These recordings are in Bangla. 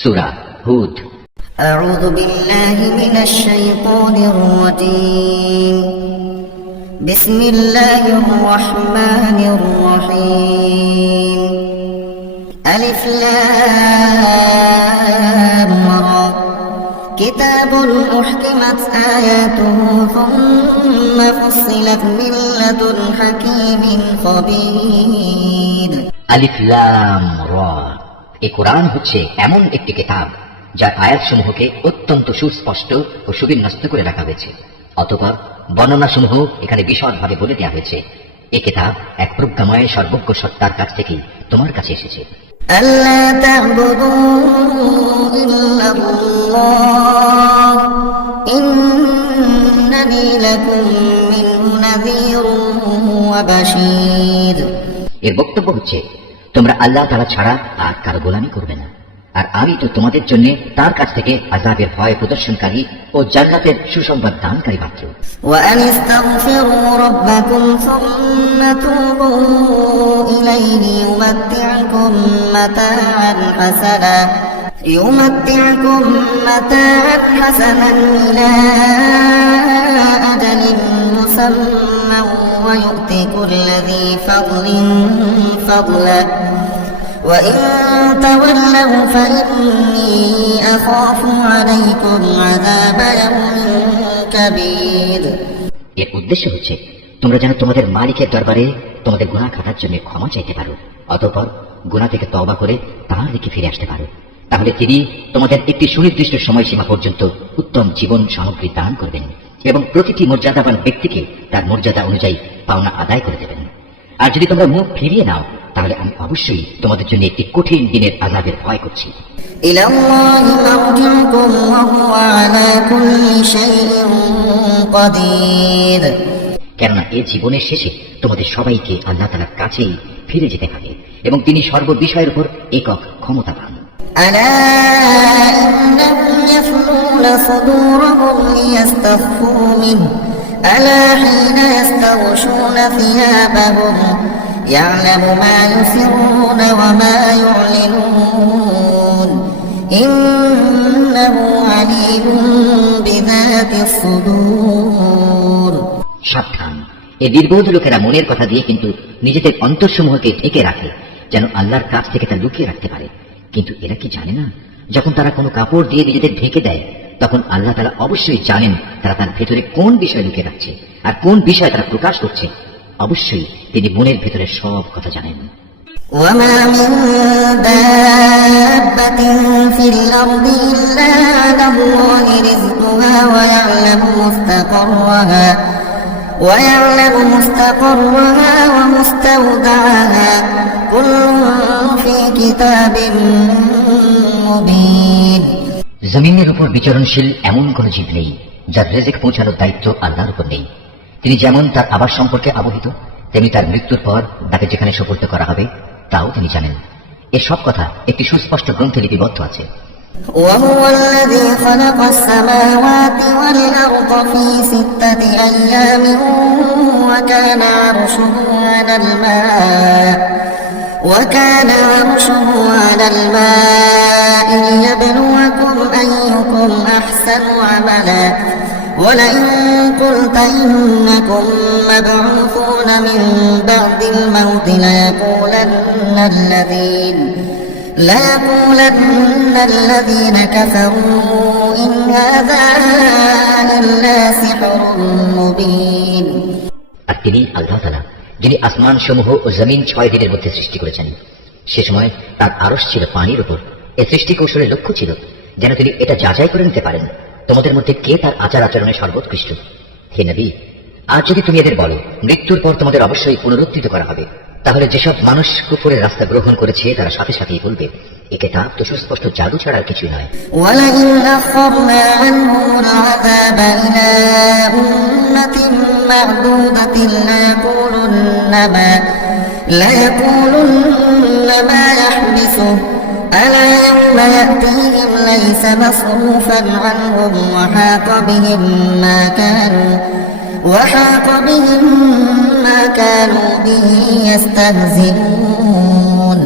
সূরা হুদ। أعوذ بالله من الشيطان الرجيم بسم الله الرحمن الرحيم ألف لام را كتاب أحكمت آياته ثم فصلت من لدن حكيم خبير আলিফ লাম রা। এই কোরআন হচ্ছে এমন একটি কিতাব যার আয়াতসমূহকে অত্যন্ত সুস্পষ্ট ও সুবিন্যস্ত করে রাখা হয়েছে। অতঃপর বর্ণনাসমূহ এখানে বিশদভাবে বলে দেওয়া হয়েছে। এই কিতাব এক প্রজ্ঞাময় সর্বজ্ঞ সত্তার কাছ থেকেই তোমার কাছে এসেছে। ألا تعبدوا إلا الله إنني لكم منه نذير وبشير। এর বক্তব্য হচ্ছে, তোমরা আল্লাহ তাআলা ছাড়া আর কারো গোলামি করবে না, আর আমি তো তোমাদের জন্য তার কাছ থেকে আযাবের ভয় প্রদর্শনকারী ও জান্নাতের সুসংবাদ দানকারী মাত্র। وأن استغفروا ربكم ثم توبوا إليه يمتعكم متاعا حسنا إلى أجل مسمى ويؤتي كل ذي فضل فضله وإن تولوا فإني أخاف عليكم عذاب يوم كبير। এর উদ্দেশ্য হচ্ছে, তোমরা যেন তোমাদের মালিকের দরবারে তোমাদের গুনাহ খাতার জন্য ক্ষমা চাইতে পারো, অতঃপর গুনাহ থেকে তওবা করে তাঁর দিকে ফিরে আসতে পারো। তাহলে তিনি তোমাদের একটি সুনির্দিষ্ট সময়সীমা পর্যন্ত উত্তম জীবন সামগ্রী দান করবেন এবং প্রতিটি মর্যাদাবান ব্যক্তিকে তার মর্যাদা অনুযায়ী পাওনা আদায় করে দেবেন। আর যদি তোমরা মুখ ফিরিয়ে নাও, তাহলে আমি অবশ্যই তোমাদের জন্য একটি কঠিন দিনের আযাবের ভয় করছি। إلى الله مرجعكم وهو على كل شيء قدير। কেননা এই জীবনের শেষে তোমাদের সবাইকে আল্লাহ তাআলার কাছেই ফিরে যেতে হবে এবং তিনি সর্ববিষয়ের উপর একক ক্ষমতাবান। ألا إنهم يثنون صدورهم ليستخفوا منه ألا حين يستغشون ثيابهم يعلم ما يسرون وما يعلنون إنه عليم بذات الصدور। সাবধান, এই নির্বোধ লোকেরা মনের কথা দিয়ে কিন্তু নিজেদের অন্তরসমূহকে ঢেকে রাখে যেন আল্লাহর কাছ থেকে তা লুকিয়ে রাখতে পারে। কিন্তু এরা কি জানে না, যখন তারা কোনো কাপড় দিয়ে নিজেদের ঢেকে দেয়, তখন আল্লাহ তাআলা অবশ্যই জানেন তারা তার ভেতরে কোন বিষয় লুকিয়ে রাখছে আর কোন বিষয় তারা প্রকাশ করছে। অবশ্যই তিনি মনের ভেতরে সব কথা জানেন। وما من دابة في الأرض إلا على الله رزقها ويعلم مستقرها ومستودعها كل في كتاب مبين। জমিনের উপর বিচরণশীল এমন কোন জীব নেই যার রিজিক পৌঁছানোর দায়িত্ব আল্লাহর উপর নেই। তিনি যেমন তার আবাস সম্পর্কে অবহিত, তেমনি তার মৃত্যুর পর তাকে যেখানে সুপর্দ করা হবে তাও তিনি জানেন। এর সব কথা একটি সুস্পষ্ট গ্রন্থে লিপিবদ্ধ আছে। وهو الذي خلق السماوات والأرض في 6 أيام وكان عرشه على الماء ليبلوكم أيكم أحسن عملا ولئن قلت إنكم مبعوثون من بعد الموت ليقولن الذين كفروا إن هذا إلا سحر مبين। আর তিনি আল্লাহ তাআলা, যিনি আসমান সমূহ ও জমিন 6 দিনের মধ্যে সৃষ্টি করেছেন। সে সময় তার আরশ ছিল পানির উপর। এই সৃষ্টি কৌশলের লক্ষ্য ছিল যেন তিনি এটা যাচাই করে নিতে পারেন তোমাদের মধ্যে কে তার আচার আচরণে সর্বোৎকৃষ্ট। হে নবী, আজ যদি তুমি এদের বলো মৃত্যুর পর তোমাদের অবশ্যই পুনরুত্থিত করা হবে, তাহলে যেসব মানুষ কুফরের রাস্তা গ্রহণ করেছে তারা সাথে সাথেই বলবে, এ কিতাব তো সুস্পষ্ট জাদু ছাড়া আর কিছুই নয়। وَلَئِنْ أَخَّرْنَا عَنْهُمُ الْعَذَابَ إِلَى أُمَّةٍ مَّعْدُودَةٍ لَيَقُولُنَّ مَا يَحْبِسُهُ أَلَا يَوْمَ يَأْتِيهِمْ لَيْسَ مَصْرُوفًا عَنْهُمْ وَحَاقَ بِهِم مَّا كَانُوا بِهِ يَسْتَهْزِئُونَ।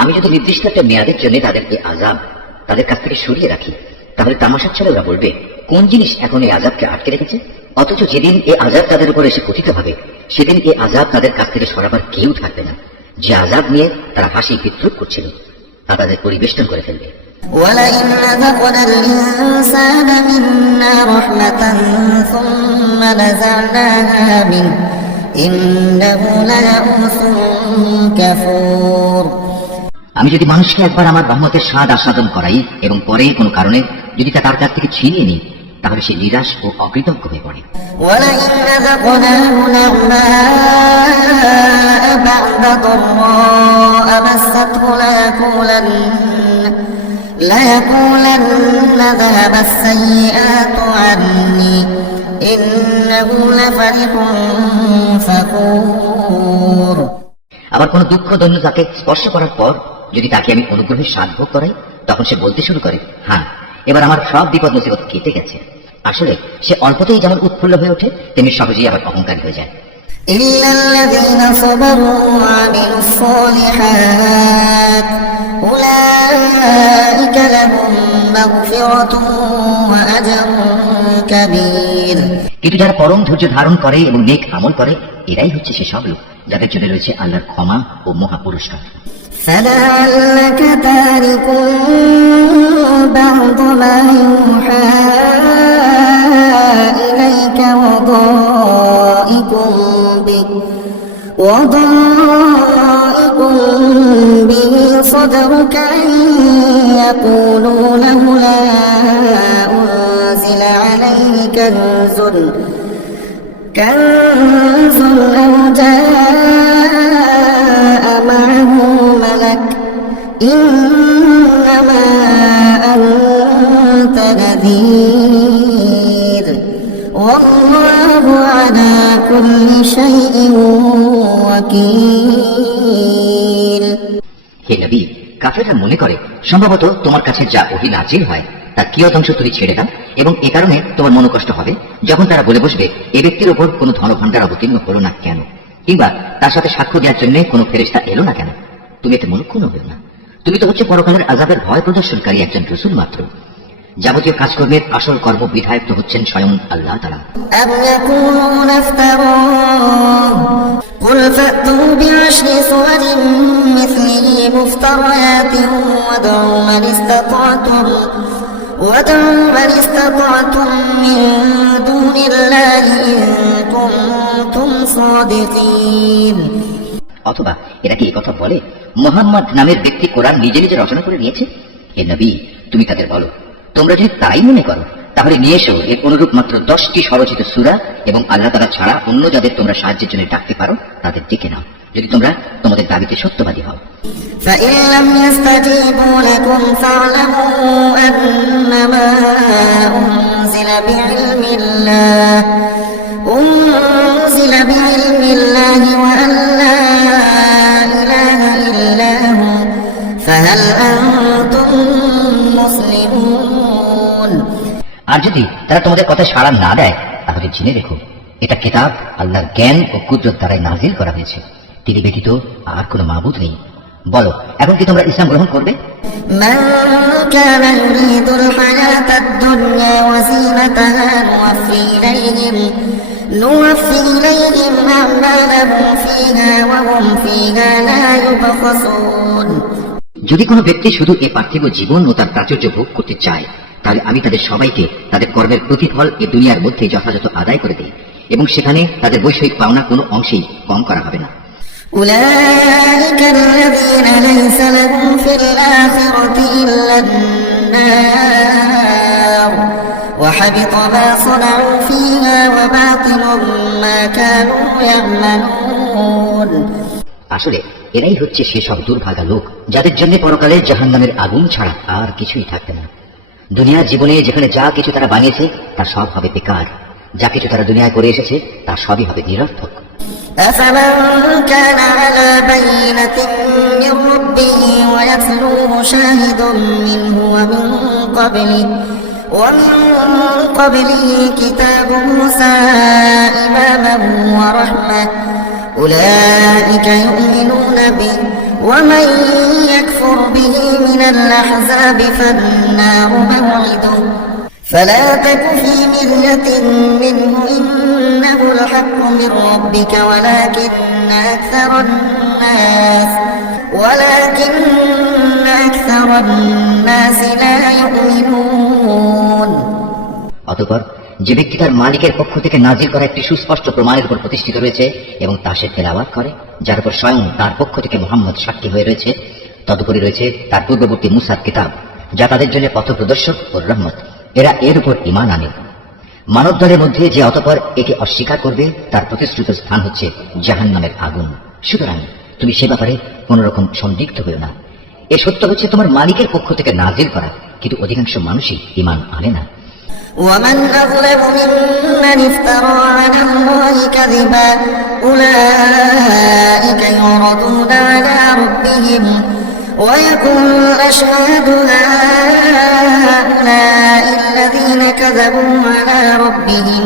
আমি যদি নির্দিষ্ট একটা মেয়াদের জন্য তাদেরকে আযাব তাদের কাছ থেকে সরিয়ে রাখি, তাহলে তামাশার ছলে ওরা বলবে, কোন জিনিস এখন এই আযাবকে আটকে রেখেছে? অথচ যেদিন এই আযাব তাদের উপর এসে পতিত হবে, সেদিন এই আযাব তাদের কাছ থেকে সরাবার কেউ থাকবে না। যে আযাব নিয়ে তারা হাসি বিদ্রুপ করছিল তা তাদের পরিবেষ্টন করে ফেলবে। ولئن أذقنا الإنسان منا رحمة ثم نزعناها منه إنه ليئوس كفور। আমি যদি মানুষকে একবার আমার রহমতের স্বাদ আস্বাদন করাই এবং পরে কোনো কারণে যদি তা তার কাছ থেকে ছিনিয়ে নিই, তাহলে সে নিরাশ ও অকৃতজ্ঞ হয়ে পড়ে। ولئن أذقناه نعماء بعد ضراء مسته ليقولن ذهب السيئات عني إنه لفرح فخور। আবার কোন দুঃখ দৈন্য তাকে স্পর্শ করার পর যদি তাকে আমি অনুগ্রহের স্বাদ ভোগ করাই, তখন সে বলতে শুরু করে, হ্যাঁ, এবার আমার সব বিপদ মুসিবত কেটে গেছে। আসলে সে অল্পতেই যেমন উৎফুল্ল হয়ে ওঠে, তেমনি সহজেই আবার অহংকারী হয়ে যায়। إلا الذين صبروا وعملوا الصالحات أولئك لهم مغفرة وأجر كبير। কিন্তু যারা পরম ধৈর্য ধারণ করে এবং নেক আমল করে, এরাই হচ্ছে সে সব লোক যাদের জন্য রয়েছে আল্লাহর ক্ষমা ও মহা পুরস্কার। فلعلك تارك بعض ما يوحى إليك وضائق به صدرك أن يقولوا لولا أنزل عليه كنز أو جاء معه ملك إنما أنت نذير والله على كل شيء وكيل। হে নবী, কাফেররা মনে করে সম্ভবত তোমার কাছে যা ওহী নাজিল হয় তার কিয়দংশ তুমি ছেড়ে দাও, এবং এ কারণে তোমার মনোকষ্ট হবে যখন তারা বলে বসবে, এ ব্যক্তির উপর কোনো ধনভাণ্ডার অবতীর্ণ হলো না কেন, কিংবা তার সাথে সাক্ষ্য দেওয়ার জন্য কোনো ফেরেশতা এলো না কেন। তুমি এতে মূর্খ হও না, তুমি তো হচ্ছে পরকালের আযাবের ভয় প্রদর্শনকারী একজন রাসূল মাত্র। যাবতীয় কাজকর্মের আসল কর্ম বিধায়ক তো হচ্ছেন স্বয়ং আল্লাহ তাআলা। أم يقولون افتراه قل فأتوا بعشر سور مثله مفتريات وادعوا من استطعتم من دون الله إن كنتم صادقين। অথবা এরা কি এই কথা বলে, মুহাম্মদ নামের ব্যক্তি কোরআন নিজে নিজে রচনা করে নিয়েছে? হে নবী, তুমি তাদের বলো, তোমরা যদি তাই মনে করো তাহলে নিয়ে এসো এর অনুরূপ মাত্র 10টি স্বরচিত সূরা, এবং আল্লাহ তাআলা ছাড়া অন্য যাদের তোমরা সাহায্যের জন্য ডাকতে পারো তাদের ডেকে নাও, যদি তোমরা তোমাদের দাবিতে সত্যবাদী হও। فإن لم يستجيبوا لكم فاعلموا أنما أنزل بعلم الله وأن لا إله إلا هو فهل أنتم مسلمون। আর যদি তারা তোমাদের কথা সাড়া না দেয়, তাহলে জেনে রেখো এটা কিতাব আল্লাহর জ্ঞান ও কুদরত দ্বারাই নাজিল করা হয়েছে, তিনি ব্যতীত আর কোনো মাবুদ নেই। বলো, এখন কি তোমরা ইসলাম গ্রহণ করবে? من كان يريد الحياة الدنيا وزينتها نوفي إليهم أعمالهم فيها وهم فيها لا يبخسون। যদি কোনো ব্যক্তি শুধু এই পার্থিব জীবন ও তার প্রাচুর্য ভোগ করতে চায়, তাহলে আমি তাদের সবাইকে তাদের কর্মের প্রতিফল এই দুনিয়ার মধ্যে যথাযথ আদায় করে দিই, এবং সেখানে তাদের বৈষয়িক পাওনা কোনো অংশেই কম করা হবে না। أولئك الذين ليس لهم في الآخرة إلا النار وحبط ما صنعوا فيها وباطل ما كانوا يعملون। আসলে এরাই হচ্ছে সেসব দুর্ভাগা লোক যাদের জন্য পরকালে জাহান্নামের আগুন ছাড়া আর কিছুই থাকবে না। দুনিয়ার জীবনে যেখানে যা কিছু তারা বানিয়েছে তা সব হবে বেকার, যা কিছু তারা দুনিয়ায় করে এসেছে তা সবই হবে নিরর্থক। أفمن كان على بينة من ربه ويتلوه شاهد منه ومن قبله كتاب موسى إماما ورحمة أولئك يؤمنون به ومن يكفر به من الأحزاب فالنار موعده فلا تك في مرية منه إنه الحق من ربك ولكن أكثر الناس لا يؤمنون অতঃপর যে ব্যক্তি তার মালিকের পক্ষ থেকে নাজিল করা একটি সুস্পষ্ট প্রমাণের উপর প্রতিষ্ঠিত রয়েছে এবং তা সে তেলাওয়াত করে, যার উপর স্বয়ং তার পক্ষ থেকে মুহাম্মদ সাক্ষী হয়ে রয়েছে, তদুপরি রয়েছে তার পূর্ববর্তী মুসার কিতাব, যা তাদের জন্য পথপ্রদর্শক ও রহমত, এরা এর উপর ঈমান আনে। মানব দলের মধ্যে যে অতঃপর একে অস্বীকার করবে তার প্রতিশ্রুত স্থান হচ্ছে জাহান্নামের আগুন। সুতরাং তুমি সে ব্যাপারে কোন রকম সন্দিগ্ধ হও না। এ সত্য হচ্ছে তোমার মালিকের পক্ষ থেকে নাজিল করা, কিন্তু অধিকাংশ মানুষই ঈমান আনে না। ومن أظلم ممن افترى على الله كذبا أولئك يعرضون على ربهم ويقول الأشهاد هؤلاء الذين كذبوا على ربهم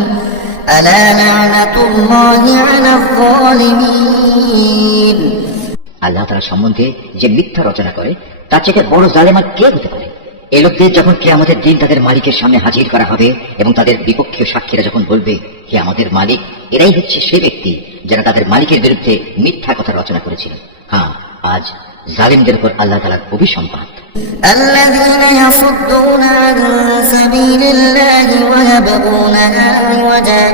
ألا لعنة الله على الظالمين আল্লাহ তাআলা সম্বন্ধে যে মিথ্যা রচনা করে তার চেয়ে বড় জালেম আর কে হতে পারে? এই লোকদের যখন কিয়ামতের দিন তাদের মালিকের সামনে হাজির করা হবে এবং তাদের বিপক্ষীয় সাক্ষীরা যখন বলবে হে আমাদের মালিক, এরাই হচ্ছে সেই ব্যক্তি যারা তাদের মালিকের বিরুদ্ধে মিথ্যা কথা রচনা করেছিল। হ্যাঁ, আজ জালিমদের উপর আল্লাহ তাআলার অভিসম্পাত। الذين يصدون عن سبيل الله ويبغونها عوجا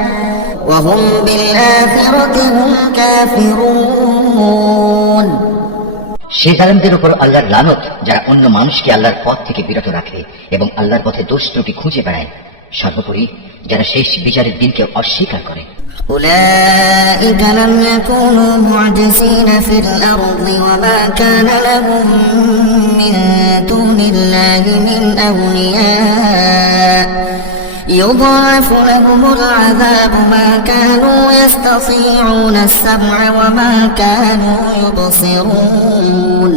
وهم بالآخرة هم كافرون সে জালেমদের উপর আল্লাহর লানত, যারা অন্য মানুষকে আল্লাহর পথ থেকে বিরত রাখে এবং আল্লাহর পথে দোষ ত্রুটি খুঁজে বেড়ায়, সর্বোপরি যারা শেষ বিচারের দিনকে অস্বীকার করে। أولئك لم يكونوا معجزين في الأرض وما كان لهم من دون الله من أولياء يضاعف لهم العذاب ما كانوا يستطيعون السمع وما كانوا يبصرون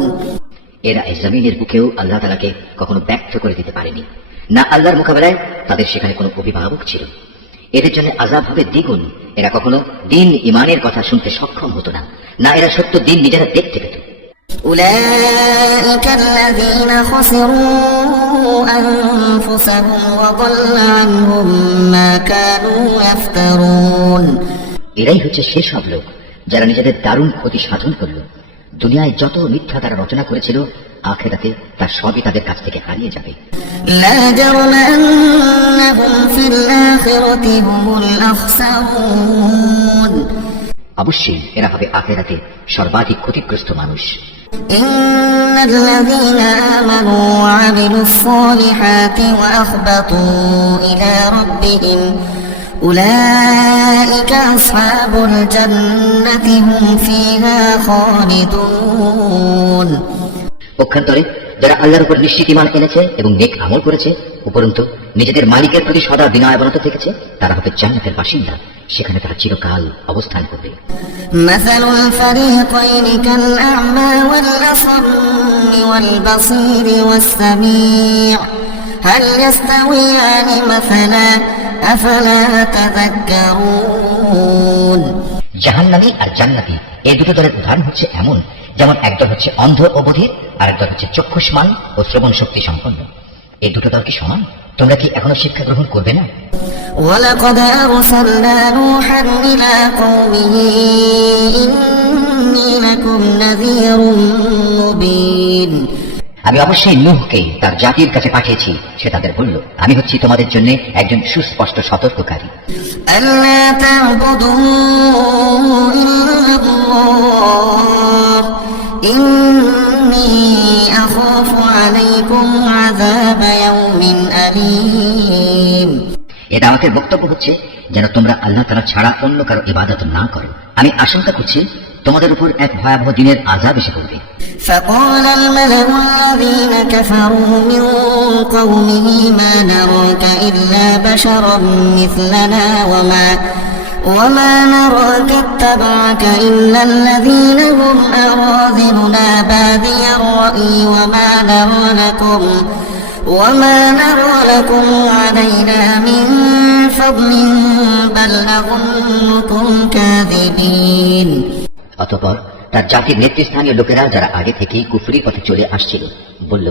এরা এই জমিনের বুকেও আল্লাহ তাআলাকে কখনো ব্যক্ত করে দিতে পারেনি, না আল্লাহর মোকাবেলায় তাদের সেখানে কোনো অভিভাবক ছিল। এদের জন্য আযাব হবে দ্বিগুণ। এরা কখনো দিন ইমানের কথা শুনতে সক্ষম হতো না, না এরা সত্য দিন নিজেরা দেখতে পেত। أولئك الذين خسروا أنفسهم وضل عنهم ما كانوا يفترون এরাই হচ্ছে সেসব লোক যারা নিজেদের দারুণ ক্ষতি সাধন করল। দুনিয়ায় যত মিথ্যা তারা রচনা করেছিল, আখিরাতে তার সবই তাদের কাছ থেকে হারিয়ে যাবে। لا جرم أنهم في الآخرة هم الأخسرون অবশ্যই এরা হবে আখিরাতে সর্বাধিক ক্ষতিগ্রস্ত মানুষ। إن الذين آمنوا وعملوا الصالحات وأخبطوا إلى ربهم أولئك أصحاب الجنة هم فيها خالدون পক্ষান্তরে যারা আল্লাহর উপর নিশ্চিত ঈমান এনেছে এবং নেক আমল করেছে, উপরন্তু নিজেদের মালিকের প্রতি সদা বিনয়াবনত থেকেছে, তারা হবে জান্নাতের বাসিন্দা, সেখানে তারা চিরকাল অবস্থান করবে। مثل الفريقين كالأعمى والأصم والبصير والسميع هل يستويان مثلا أفلا تذكرون জাহান্নামী আর জান্নাতি এই দুটো দলের উদাহরণ হচ্ছে এমন, যেমন একদল হচ্ছে অন্ধ ও বধির, আর একদল হচ্ছে চক্ষুষ্মান ও শ্রবণ শক্তি সম্পন্ন। এই দুটো দল কি সমান? তোমরা কি এখনো শিক্ষা গ্রহণ করবে না? ولقد أرسلنا نوحا إلى قومه إني لكم نذير مبين আমি অবশ্যই নূহকে তার জাতির কাছে পাঠিয়েছি। সে তাদের বলল, আমি হচ্ছি তোমাদের জন্য একজন সুস্পষ্ট সতর্ককারী। ألا تعبدوا إلا الله إني أخاف عليكم عذاب يوم أليم এটা আমাদের বক্তব্য হচ্ছে যেন তোমরা আল্লাহ তাআলা ছাড়া অন্য কারো ইবাদত না করো। আমি আশঙ্কা করছি তোমাদের উপর এক ভয়াবহ দিনের আযাব এসে পড়বে। فقال الملأ الذين كفروا من قومه ما نراك إلا بشرا مثلنا وما نراك اتبعك إلا الذين هم أراذلنا بادي الرأي وما نرى لكم علينا من فضل بل نظنكم كاذبين অতঃপর তার জাতির নেতৃস্থানীয় লোকেরা যারা আগে থেকেই কুফরি পথে চলে আসছিল বলল,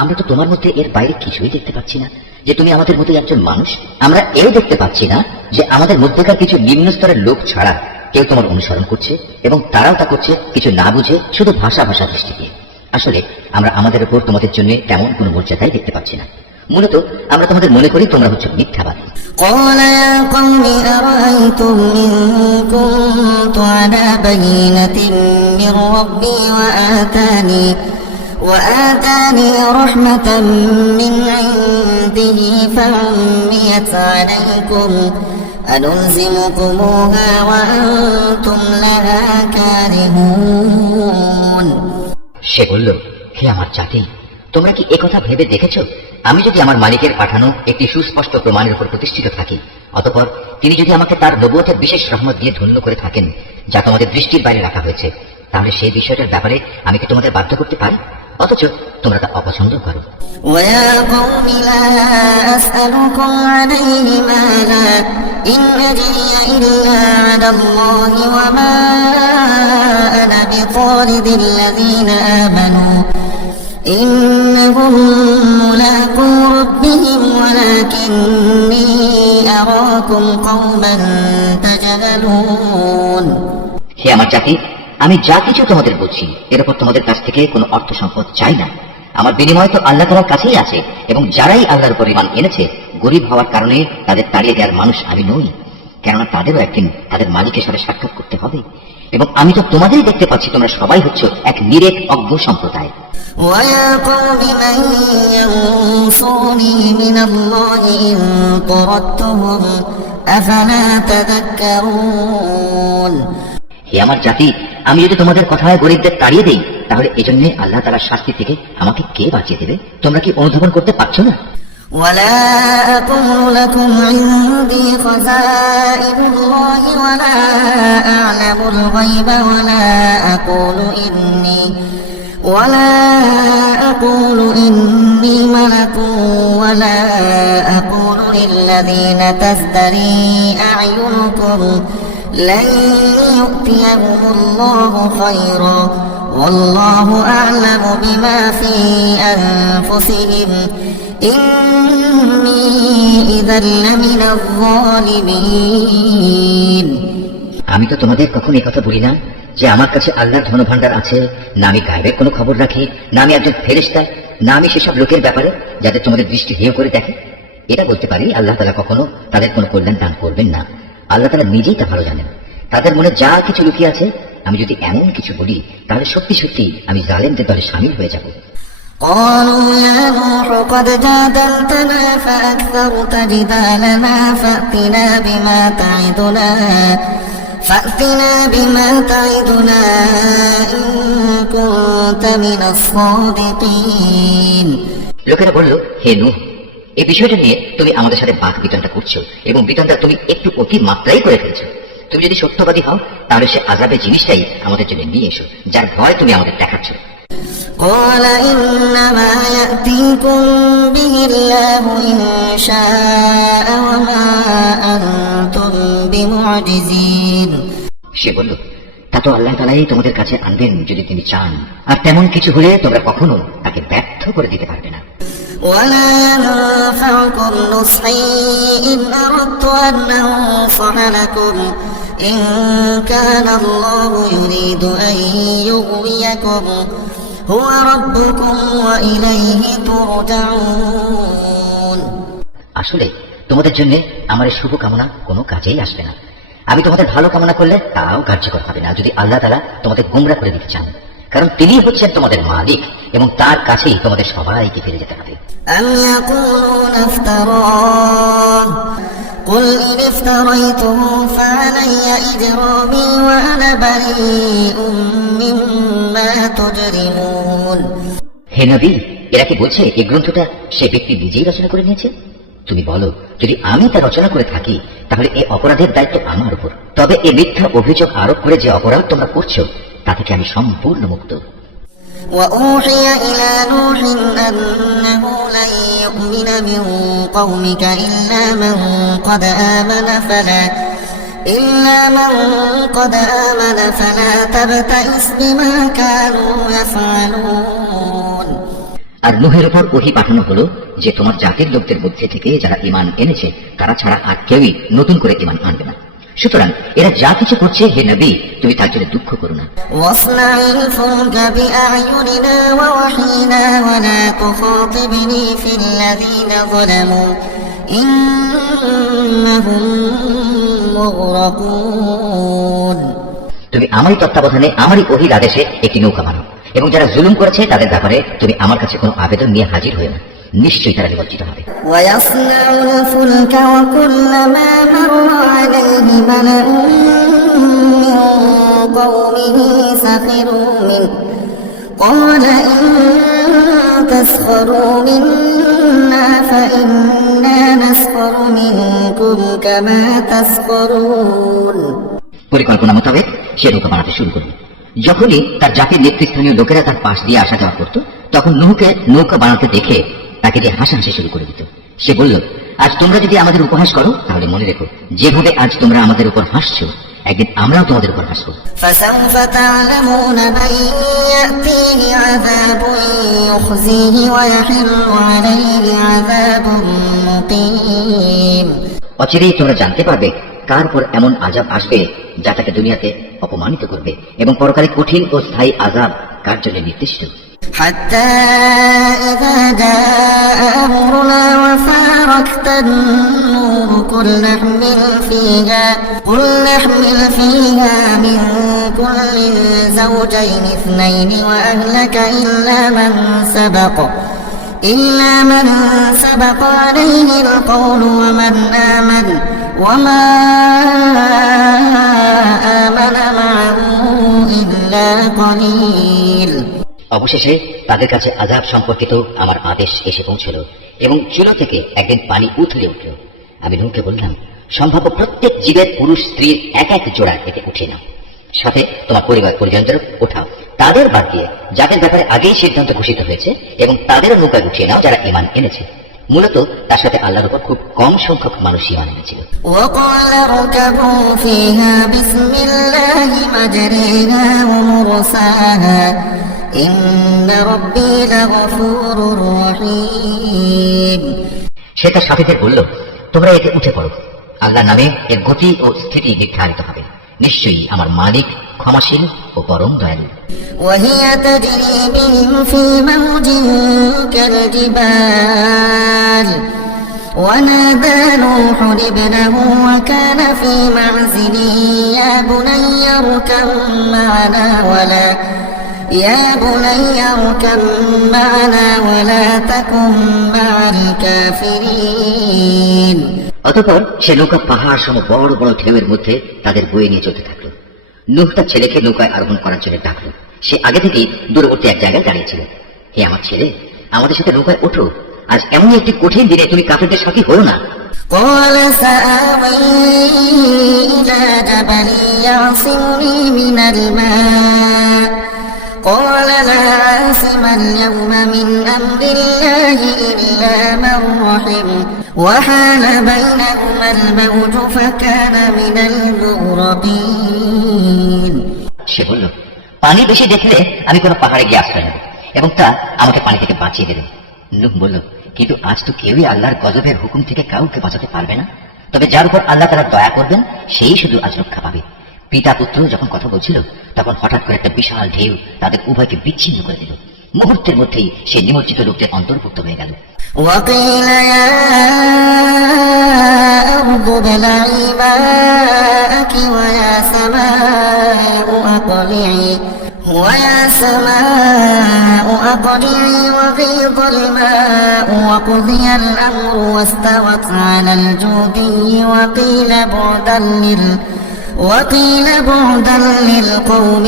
আমরা তো তোমার মধ্যে এর বাইরে কিছুই দেখতে পাচ্ছি না যে তুমি আমাদের মধ্যে একজন মানুষ। আমরা এও দেখতে পাচ্ছি না যে আমাদের মধ্যেকার কিছু নিম্ন স্তরের লোক ছাড়া কেউ তোমার অনুসরণ করছে, এবং তারাও তা করছে কিছু না বুঝে শুধু ভাষা দৃষ্টি দিয়ে। আসলে আমরা আমাদের উপর তোমাদের জন্য তেমন কোনো মর্যাদাই দেখতে পাচ্ছি না। মূলত আমরা তোমাদের মনে করি তোমরা হচ্ছে মিথ্যাবাদী। قال يا قوم أرأيتم إن كنت على بينة من ربي وآتاني رحمة من عنده فعميت عليكم أنلزمكموها وأنتم لها كارهون। সে বলল, হে আমার জাতি, তোমরা কি একথা ভেবে দেখেছ, আমি যদি আমার মালিকের পাঠানো একটি সুস্পষ্ট প্রমাণের উপর প্রতিষ্ঠিত থাকি, অতঃপর তিনি যদি আমাকে তার নবুয়তের বিশেষ রহমত দিয়ে ধন্য করে থাকেন যা তোমাদের দৃষ্টির বাইরে রাখা হয়েছে, তাহলে সেই বিষয়টার ব্যাপারে আমি কি তোমাদের বাধ্য করতে পারি? অথচ তোমরা তা অপছন্দ করো। ويا قوم لا أسألكم عليه مالا إن أجري إلا على الله وما أنا بطارد الذين آمنوا إنهم ملاقو ربهم ولكني أراكم قوما تجهلون। হে আমার জাতি, আমি যা কিছু তোমাদের বলছি এর উপর তোমাদের কাছ থেকে কোনো অর্থ সম্পদ চাই না। আমার বিনিময় তো আল্লাহ তাআলার কাছেই আছে, এবং যারাই আল্লাহর উপর ঈমান এনেছে গরীব হওয়ার কারণে তাদের তাড়িয়ে দেওয়ার মানুষ আমি নই, কেননা তাদেরও একদিন তাদের মালিকের সাথে সাক্ষাৎ করতে হবে। এবং আমি তো তোমাদেরই দেখতে পাচ্ছি তোমরা সবাই হচ্ছে এক নিরেট অজ্ঞ সম্প্রদায়। ويا قوم من ينصرني من الله إن طردتهم أفلا تذكرون। হে আমার জাতি, আমি যদি তোমাদের কথায় গরিবদের তাড়িয়ে দেই, তাহলে এজন্য আল্লাহ তাআলার শাস্তি থেকে আমাকে কে বাঁচিয়ে দেবে? তোমরা কি অনুধাবন করতে পারছো না? ولا أقول لكم عندي خزائن الله ولا أعلم الغيب ولا أقول إني ملك ولا أقول للذين تزدري أعينكم لن يؤتيهم الله خيرا والله أعلم بما في أنفسهم إني إذا لمن الظالمين। আমি তো তোমাদের কখনো এই কথা বলি না যে আমার কাছে আল্লাহর ধনভাণ্ডার আছে, না আমি গায়েবের কোনো খবর রাখি, না আমি একজন ফেরেশতা, না আমি সেসব লোকের ব্যাপারে যাদের তোমাদের দৃষ্টি হেয় করে দেখে। এটা বলতে পারি আল্লাহ তাআলা কখনো তাদের কোনো কল্যাণ দান করবেন না। আল্লাহ তাআলা নিজেই তা ভালো জানেন। তাদের মনে যা কিছু লুকিয়ে আছে, আমি যদি এমন কিছু বলি তাহলে সত্যি সত্যি আমি জালেমদের দলে শামিল হয়ে যাব। قالوا يا نوح قد جادلتنا فأكثرت جدالنا فأتنا بما تعدنا إن كنت من الصادقين। লোকেরা বলল, হে নূহ, এই বিষয়টা নিয়ে তুমি আমাদের সাথে বাক বিতণ্ডা করছো, এবং বিতণ্ডা তুমি একটু অতি মাত্রাই করে ফেলছো। তুমি যদি সত্যবাদী হও তাহলে সে আযাবের জিনিসটাই আমাদের জন্য নিয়ে এসো, যার ভয় তুমি আমাদের দেখাচ্ছ। قال إنما يأتيكم به الله إن شاء وما أنتم بمعجزين। সে বলল, তা তো আল্লাহ তাআলাই তোমাদের কাছে আনবেন যদি তিনি চান, আর তেমন কিছু হলে তোমরা কখনো তাকে ব্যর্থ করে দিতে পারবে না। ولا ينفعكم نصحي إن أردت أن أنصح لكم إن كان الله يريد أن يغويكم هو ربكم وإليه ترجعون। আসলে তোমাদের জন্য আমার এই শুভ কামনা কোনো কাজেই আসবে না। আমি তোমাদের ভালো কামনা করলে তাও কার্যকর হবে না যদি আল্লাহ তাআলা তোমাদের গোমরা করে দিতে চান, কারণ তিনি হচ্ছেন তোমাদের মালিক এবং তার কাছেই তোমাদের সবাইকে ফিরে যেতে হবে। أم يقولون افتراه قل إن افتريته فعلي إجرامي وأنا بريء مما تجرمون। হে নবী, এরা কি বলছে এই গ্রন্থটা সে ব্যক্তি নিজেই রচনা করে নিয়েছে? তুমি বলো, যদি আমি তা রচনা করে থাকি তাহলে এই অপরাধের দায়িত্ব আমার উপর। তবে এই মিথ্যা অভিযোগ আরোপ করে যে অপরাধ তোমরা করছো তা থেকে আমি সম্পূর্ণ মুক্ত। وأوحي إلى نوح أنه لن يؤمن من قومك إلا من قد آمن إلا من قد آمن فلا تبتئس بما كانوا يفعلون আর নুহের উপর ওহী পাঠানো হলো যে তোমার জাতির লোকদের মধ্যে থেকে যারা ঈমান এনেছে তারা ছাড়া আর কেউই নতুন করে ঈমান আনবে না। সুতরাং এরা যা কিছু করছে হে নবী তুমি তার জন্য দুঃখ করো না। واصنع الفلك بأعيننا ووحينا ولا تخاطبني في الذين ظلموا إنهم مغرقون তুমি আমারই তত্ত্বাবধানে আমারই ওহীর আদেশে একটি নৌকা বানাও এবং যারা জুলুম করেছে তাদের ব্যাপারে তুমি আমার কাছে কোনো আবেদন নিয়ে হাজির হয়ে না, নিশ্চয়ই তারা নিমজ্জিত হবে। ويصنع الفلك وكلما مر عليه ملأ من قومه سخروا منه قال إن تسخروا منا فإنا نسخر منكم كما تسخرون পরিকল্পনা মোতাবেক সে নৌকা বানাতে শুরু করল। যখনই তার জাতির নেতৃস্থানীয় লোকেরা তার পাশ দিয়ে আসা যাওয়া করত তখন নূহকে নৌকা বানাতে দেখে তাকে দিয়ে হাসাহাসি শুরু করে দিত। সে বলল, আজ তোমরা যদি আমাদের উপহাস করো তাহলে মনে রেখো যেভাবে আজ তোমরা আমাদের উপর হাসছো একদিন আমরাও তোমাদের উপর হাসবো। فسوف تعلمون من يأتيه عذاب يخزيه ويحل عليه عذاب مقيم অচিরেই তোমরা জানতে পারবে কার উপর এমন আযাব আসবে যা তাকে দুনিয়াতে অপমানিত করবে এবং পরকালে কঠিন ও স্থায়ী আযাব কার জন্য নির্দিষ্ট। حتى إذا جاء أمرنا وفارقت النور قل نحمل فيها من كل زوجين اثنين وأهلك إلا من سبق عليه القول ومن آمن وما آمن معه إلا قليل অবশেষে তাদের কাছে আযাব সম্পর্কিত আমার আদেশ এসে পৌঁছল এবং চুলো থেকে একদিন পানি উথলে উঠল। আমি নূহকে বললাম, সম্ভাব্য প্রত্যেক জীবের পুরুষ স্ত্রীর এক এক জোড়া এতে উঠে নাও, সাথে তোমার পরিবার পরিজনদের ওঠাও, তাদের বাদ দিয়ে যাদের ব্যাপারে আগেই সিদ্ধান্ত ঘোষিত হয়েছে এবং তাদেরও নৌকায় উঠিয়ে নাও যারা ঈমান এনেছে। মূলত তার সাথে আল্লাহর উপর খুব কম সংখ্যক মানুষ ঈমান এনেছিল। وقال اركبوا فيها بسم الله مجريها ومرساها إن ربي لغفور رحيم সে তার সাথীদের বলল, তোমরা এতে উঠে পড়ো, আল্লাহর নামে এর গতি ও স্থিতি নির্ধারিত হবে, নিশ্চয়ই আমার মালিক ক্ষমাশীল ও পরম দয়ালু। وهي تجري بهم في موج كالجبال ونادى نوح ابنه وكان في معزل يا بني اركب معنا ولا تكن مع الكافرين অতঃপর সে নৌকা পাহাড় সম বড় বড় ঢেউয়ের মধ্যে তাদের বয়ে নিয়ে চলতে থাকলো। নূহ তার ছেলেকে নৌকায় আরোহণ করার জন্য ডাকলো। সে আগে থেকেই দূরবর্তী এক জায়গায় দাঁড়িয়েছিল। হে আমার ছেলে, আমাদের সাথে নৌকায় ওঠো, আজ এমনই একটি কঠিন দিনে তুমি কাফেরদের সাথী হও না। قال سآوي إلى جبل يعصمني من الماء قال لا عاصم اليوم من أمر الله إلا من رحم وحال بينهما الموج فكان من المغرقين সে বলল, পানি বেশি দেখলে আমি কোনো পাহাড়ে গিয়ে আশ্রয় নেব এবং তা আমাকে পানি থেকে বাঁচিয়ে দেবে। নূহ বলল, কিন্তু আজ তো কেউই আল্লাহর গজবের হুকুম থেকে কাউকে বাঁচাতে পারবে না, তবে যার উপর আল্লাহ তাআলা দয়া করবেন সেই শুধু আজ রক্ষা পাবে। পিতা পুত্র যখন কথা বলছিল তখন হঠাৎ করে একটা বিশাল ঢেউ তাদের উভয়কে বিচ্ছিন্ন করে দিল। মুহূর্তের মধ্যেই সে নিমজ্জিত লোকদের অন্তর্ভুক্ত হয়ে গেল। وقيل يا أرض ابلعي ماءك ويا سماء أقلعي وغيض الماء وقضي الأمر واستوت على الجودي وقيل بعدا للقوم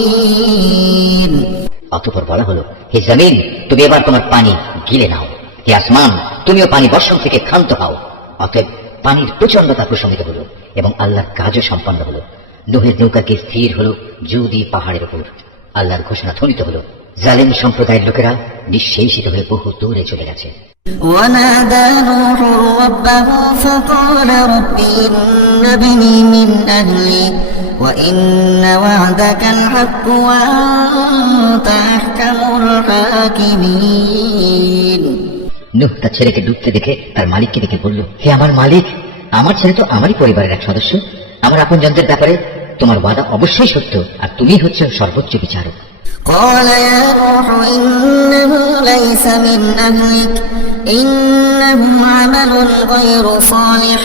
الظالمين অতঃপর বলা হলো, হে জমিন তুমি এবার তোমার পানি গিলে নাও, হে আসমান তুমিও পানি বর্ষণ থেকে ক্ষান্ত হও। অতএব পানির প্রচন্ডতা প্রশমিত হলো এবং আল্লাহর কাজও সম্পন্ন হলো। নূহের নৌকাকে স্থির হলো জুদি পাহাড়ের উপর। আল্লাহর ঘোষণা ধ্বনিত হলো, জালিম সম্প্রদায়ের লোকেরা নিঃশেষিত হয়ে বহু দূরে চলে গেছে। ونادى نوح ربه فقال رب إن ابني من أهلي وإن وعدك الحق وأنت أحكم الحاكمين। নূহ তার ছেলেকে ডুবতে দেখে তার মালিককে দেখে বলল, হে আমার মালিক, আমার ছেলে তো আমারই পরিবারের এক সদস্য। আমার আপনজনদের ব্যাপারে তোমার ওয়াদা অবশ্যই সত্য, আর তুমি হচ্ছ সর্বোচ্চ বিচারক। قال يا نوح إنه ليس من أهلك إنه عمل غير صالح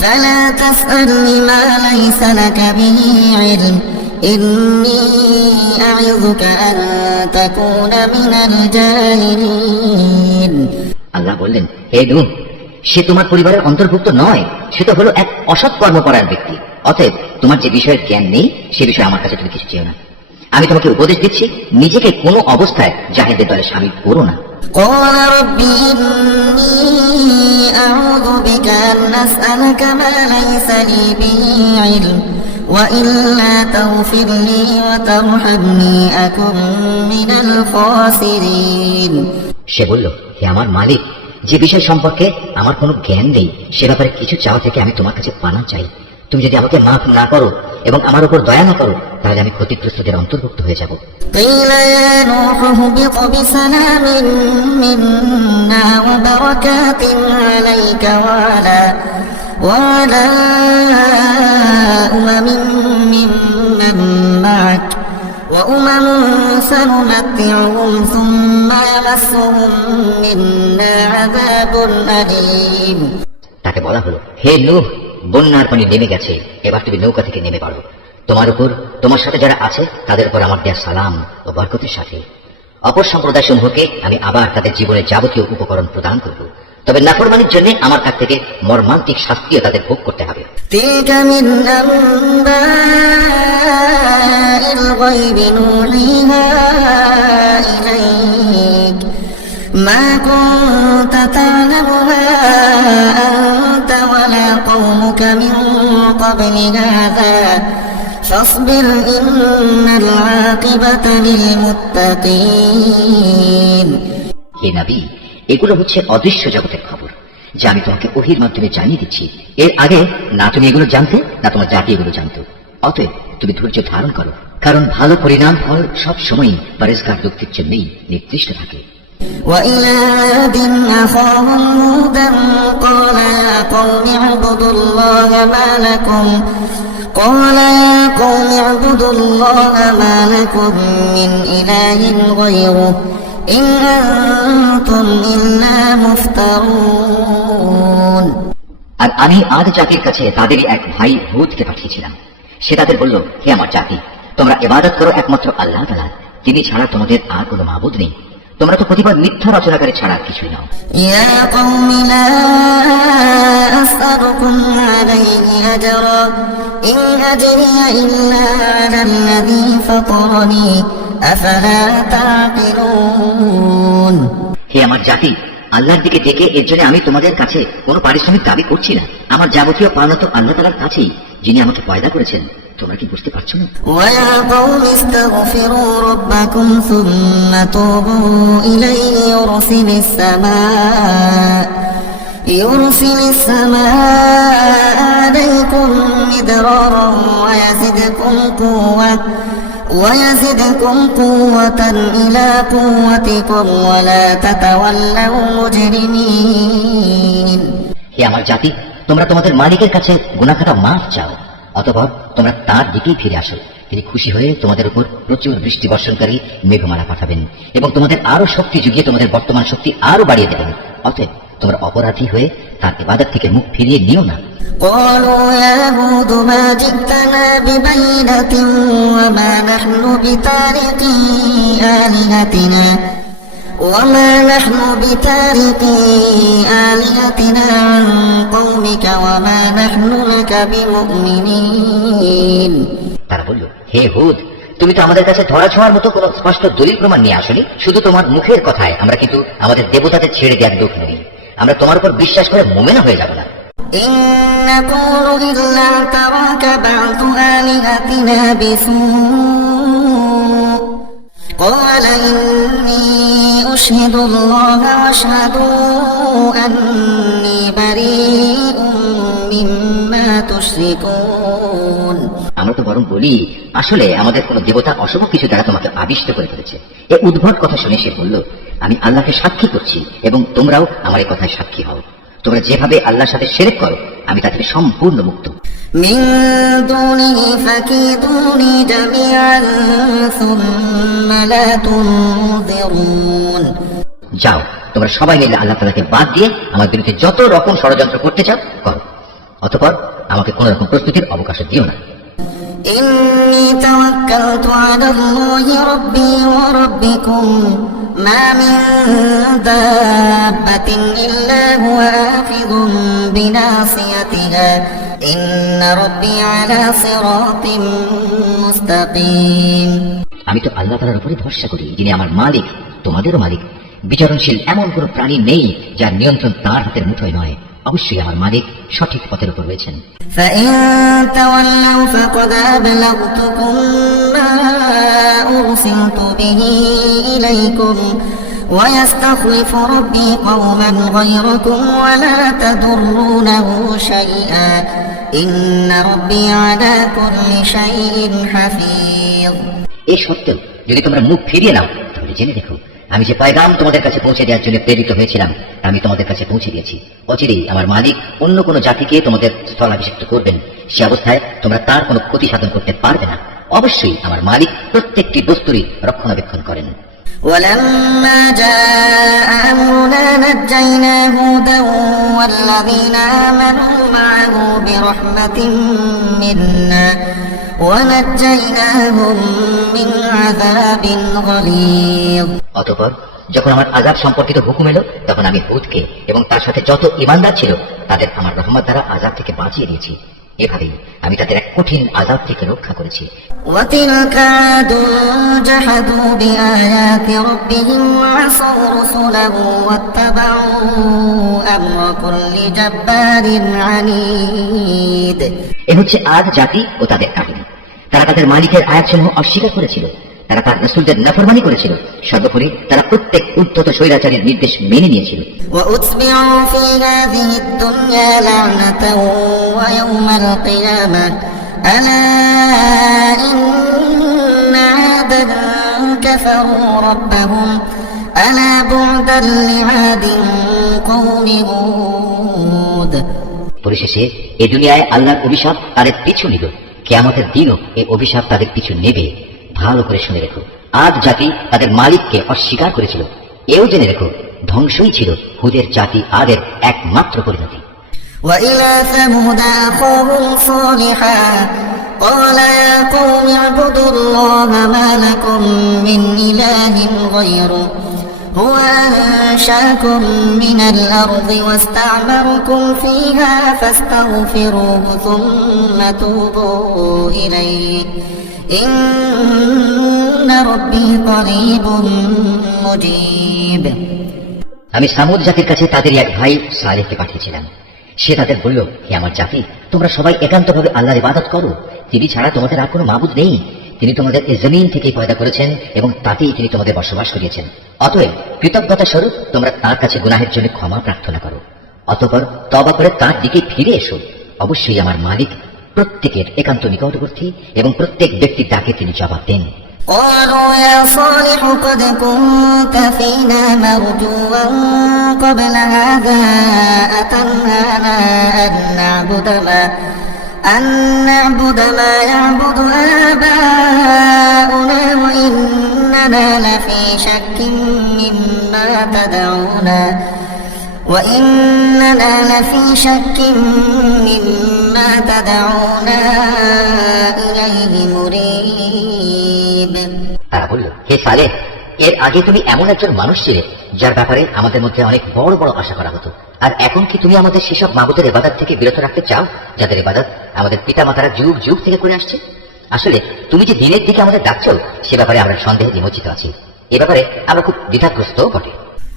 فلا تسألني ما ليس لك به علم إني أعظك أن تكون من الجاهلين। আল্লাহ বললেন, হে নূহ, সে তোমার পরিবারের অন্তর্ভুক্ত নয়, সে তো হলো এক অসৎ কর্মপরায়ণ ব্যক্তি। অতএব তোমার যে বিষয়ের জ্ঞান নেই সে বিষয়ে আমার কাছে তুমি কিছু চেও না। আমি তোমাকে উপদেশ দিচ্ছি, নিজেকে কোনো অবস্থায় জাহেলদের দলে শামিল করো না। قال رب إني أعوذ بك أن أسألك ما ليس لي به علم وإلا تغفر لي وترحمني أكن من الخاسرين। সে বলল, হে আমার মালিক, যে বিষয় সম্পর্কে আমার কোনো জ্ঞান নেই সে ব্যাপারে কিছু চাওয়া থেকে আমি তোমার কাছে পানা চাই। তুমি যদি আমাকে মাফ না করো এবং আমার উপর দয়া না করো তাহলে আমি ক্ষতিগ্রস্তদের অন্তর্ভুক্ত হয়ে যাব। قيل يا نوح اهبط بسلام منا وبركات عليك وعلى أمم ممن معك وأمم سنمتعهم ثم يمسهم منا عذاب أليم। তাকে বলা হলো, হে নূহ, বন্যার পানি নেমে গেছে, এবার তুমি নৌকা থেকে নেমে পড়ো। তোমার উপর, তোমার সাথে যারা আছে তাদের উপর আমার দেয়া সালাম ও বরকতের সাথে অপর সম্প্রদায় সমূহকে আমি আবার তাদের জীবনের যাবতীয় উপকরণ প্রদান করব। তবে নাফরমানির জন্য আমার কাছ থেকে মর্মান্তিক শাস্তিও তাদের ভোগ করতে হবে। تلك من أنباء الغيب نوحيها إليك ما كنت تعلمها أنت ولا قومك من قبل هذا فاصبر إن العاقبة للمتقين। হে নবী, এগুলো হচ্ছে অদৃশ্য জগতের খবর যা আমি তোমাকে ওহীর মাধ্যমে জানিয়ে দিচ্ছি। এর আগে না তুমি এগুলো জানতে, না তোমার জাতি এগুলো জানতো। অতএব তুমি ধৈর্য ধারণ করো, কারণ ভালো পরিণাম ফল সব সময়ই পরেশগার ব্যক্তির জন্যই নির্দিষ্ট থাকে। وإلى عاد أخاهم هودا قال يا قوم اعبدوا الله ما لكم من إله غيره إن أنتم إلا مفترون। আর আমি আদ জাতির কাছে তাদেরই এক ভাই হুদকে পাঠিয়েছিলাম। সে তাদের বলল, হে আমার জাতি, তোমরা ইবাদত করো একমাত্র আল্লাহ তাআলা, তিনি ছাড়া তোমাদের আর কোনো মাবুদ নেই। তোমরা তো প্রতিবার মিথ্যা রচনাকারী ছাড়া কিছুই নাও। يا قوم لا أسألكم عليه أجرا إن أجري إلا على الذي فطرني أفلا تعقلون। হে আমার জাতি, আল্লাহর দিকে ডেকে এর জন্য আমি তোমাদের কাছে কোনো পারিশ্রমিক দাবি করছি না। আমার যাবতীয় পাওনা তো আল্লাহ তাআলার কাছেই, যিনি আমাকে পয়দা করেছেন। তোমরা কি বুঝতে পারছো না? ويا قوم استغفروا ربكم ثم توبوا إليه يرسل السماء عليكم مدرارا ويزدكم قوة إلى قوتكم ولا تتولوا مجرمين। হে আমার জাতি, তোমরা তোমাদের মালিকের কাছে গুনাহ খাতা মাফ চাও, অতঃপর তোমরা তার দিকেই ফিরে আসো। তিনি খুশি হয়ে তোমাদের উপর প্রচুর বৃষ্টি বর্ষণকারী মেঘমালা পাঠাবেন এবং তোমাদের আরো শক্তি যুগিয়ে তোমাদের বর্তমান শক্তি আরো বাড়িয়ে দেবেন। অতএব তোমরা অপরাধী হয়ে তার ইবাদত থেকে মুখ ফিরিয়ে নিও না। قالوا يا هود ما جئتنا ببينة وما نحن بتاركي آلهتنا عن قومك وما نحن لك بمؤمنين। তারা বলল, হে হুদ, তুমি তো আমাদের কাছে ধরা ছোঁয়ার মতো কোনো স্পষ্ট দলিল প্রমাণ নিয়ে আসনি। শুধু তোমার মুখের কথায় আমরা কিন্তু আমাদের দেবতাদের ছেড়ে দেওয়ার লোক নই। আমরা তোমার উপর বিশ্বাস করে মুমিন হয়ে যাব না। إن نقول إلا اعتراك بعض آلهتنا بسوء قال إني أشهد الله واشهدوا أني بريء مما تشركون আমরা তো বরং বলি, আসলে আমাদের কোন দেবতা অশুভ কিছু দ্বারা তোমাকে আবিষ্ট করে ফেলেছে। এই উদ্ভট কথা শুনে সে বলল, আমি আল্লাহকে সাক্ষী করছি এবং তোমরাও আমার এই কথায় সাক্ষী হও। তোমরা যেভাবে আল্লাহর সাথে শিরক করো, আমি তা থেকে সম্পূর্ণ মুক্ত। من دونه فكيدوني جميعا ثم لا تنظرون যাও, তোমরা সবাই মিলে আল্লাহ তাআলাকে বাদ দিয়ে আমার বিরুদ্ধে যত রকম ষড়যন্ত্র করতে চাও করো, অতঃপর আমাকে কোন রকম প্রস্তুতির অবকাশ দিও না। إني توكلت على الله ربي وربكم ما من دابة إلا هو آخذ بناصيتها إن ربي على صراط مستقيم আমি তো আল্লাহ তাআলার উপরে ভরসা করি, যিনি আমার মালিক, তোমাদেরও মালিক। বিচরণশীল এমন কোন প্রাণী নেই যার নিয়ন্ত্রণ তার হাতের মুঠোয় নয়। অবশ্যই আমার মালিক সঠিক পথের উপর রয়েছেন। فإن تولوا فقد أبلغتكم ما أرسلت به إليكم ويستخلف ربي قوما غيركم ولا تضرونه شيئا إن ربي على كل شيء حفيظ এই সত্ত্বেও যদি তোমরা মুখ ফিরিয়ে নাও, তাহলে জেনে দেখো, আমি যে পয়গাম তোমাদের কাছে পৌঁছে দেওয়ার জন্য প্রেরিত হয়েছিলাম তা আমি তোমাদের কাছে পৌঁছে দিয়েছি। অচিরেই আমার মালিক অন্য কোনো জাতিকে তোমাদের স্থলাভিষিক্ত করবেন। সে অবস্থায় তোমরা তার কোনো ক্ষতি সাধন করতে পারবে না। অবশ্যই আমার মালিক প্রত্যেকটি বস্তুরই রক্ষণাবেক্ষণ করেন। ولما جاء أمرنا نجينا هودا والذين آمنوا معه برحمة منا ونجيناهم من عذاب غليظ অতঃপর যখন আমার আযাব সম্পর্কিত হুকুম এলো, তখন আমি হুদকে এবং তার সাথে যত ঈমানদার ছিল তাদের আমার রহমত দ্বারা আযাব থেকে বাঁচিয়ে দিয়েছি। এভাবেই আমি তাদের এক কঠিন আযাব থেকে রক্ষা করেছি। وتلك عاد جحدوا بآيات ربهم وعصوا رسله واتبعوا أمر كل جبار عنيد এ হচ্ছে আদ জাতি ও তাদের কাহিনী। তারা তাদের মালিকের আয়াতসমূহ অস্বীকার করেছিল, তারা তার রাসূলদের নাফরমানি করেছিল, সর্বোপরি তারা প্রত্যেক উদ্ধত স্বৈরাচারীর নির্দেশ মেনে নিয়েছিল। وأتبعوا في هذه الدنيا لعنة ويوم القيامة ألا إن عادا كفروا ربهم ألا بعدا لعاد قوم هود পরিশেষে এ দুনিয়ায় আল্লাহর অভিশাপ তাদের পিছু নিল, কিয়ামতের দিনও এই অভিশাপ তাদের পিছু নেবে। ভালো করে শুনে রেখো, আদ জাতি তাদের মালিককে অস্বীকার করেছিল। এও জেনে রেখো, ধ্বংসই ছিল হুদের জাতি আদের একমাত্র পরিণতি। وإلى ثمود أخاهم صالحا قال يا قوم اعبدوا الله ما لكم من إله غيره هو أنشأكم من الأرض واستعمركم فيها فاستغفروه ثم توبوا إليه إن ربي قريب مجيب আমি সামুদ জাতির কাছে তাদের এক ভাই সালেহকে পাঠিয়েছিলাম। সে তাদের বলল, হে আমার জাতি, তোমরা সবাই একান্তভাবে আল্লাহর ইবাদত করো। তিনি ছাড়া তোমাদের আর কোনো মাবুদ নেই। তিনি তোমাদের এই জমিন থেকেই পয়দা করেছেন এবং তাতেই তিনি তোমাদের বসবাস করিয়েছেন। অতএব কৃতজ্ঞতা স্বরূপ তোমরা তার কাছে গুনাহের জন্য ক্ষমা প্রার্থনা করো, অতঃপর তওবা করে তার দিকে ফিরে এসো। অবশ্যই আমার মালিক প্রত্যেকের একান্ত নিকটবর্তী এবং প্রত্যেক ব্যক্তির ডাকে তিনি জবাব দেন। قالوا يا صالح قد كنت فينا مرجوا قبل هذا أتنهانا أن نعبد ما يعبد آباؤنا وإننا لفي شك مما تدعونا إليه مريب তারা বলল, হে সালেহ, এর আগে তুমি এমন একজন মানুষ ছিলে যার ব্যাপারে আমাদের মধ্যে অনেক বড় বড় আশা করা হতো। আর এখন কি তুমি আমাদের সেসব মাবুদের ইবাদত থেকে বিরত রাখতে চাও যাদের ইবাদত আমাদের পিতামাতারা যুগ যুগ থেকে করে আসছে? আসলে তুমি যে দিনের দিকে আমাদের ডাকছো সে ব্যাপারে আমরা সন্দেহে নিমজ্জিত আছি। এ ব্যাপারে আমরা খুব দ্বিধাগ্রস্ত বটে।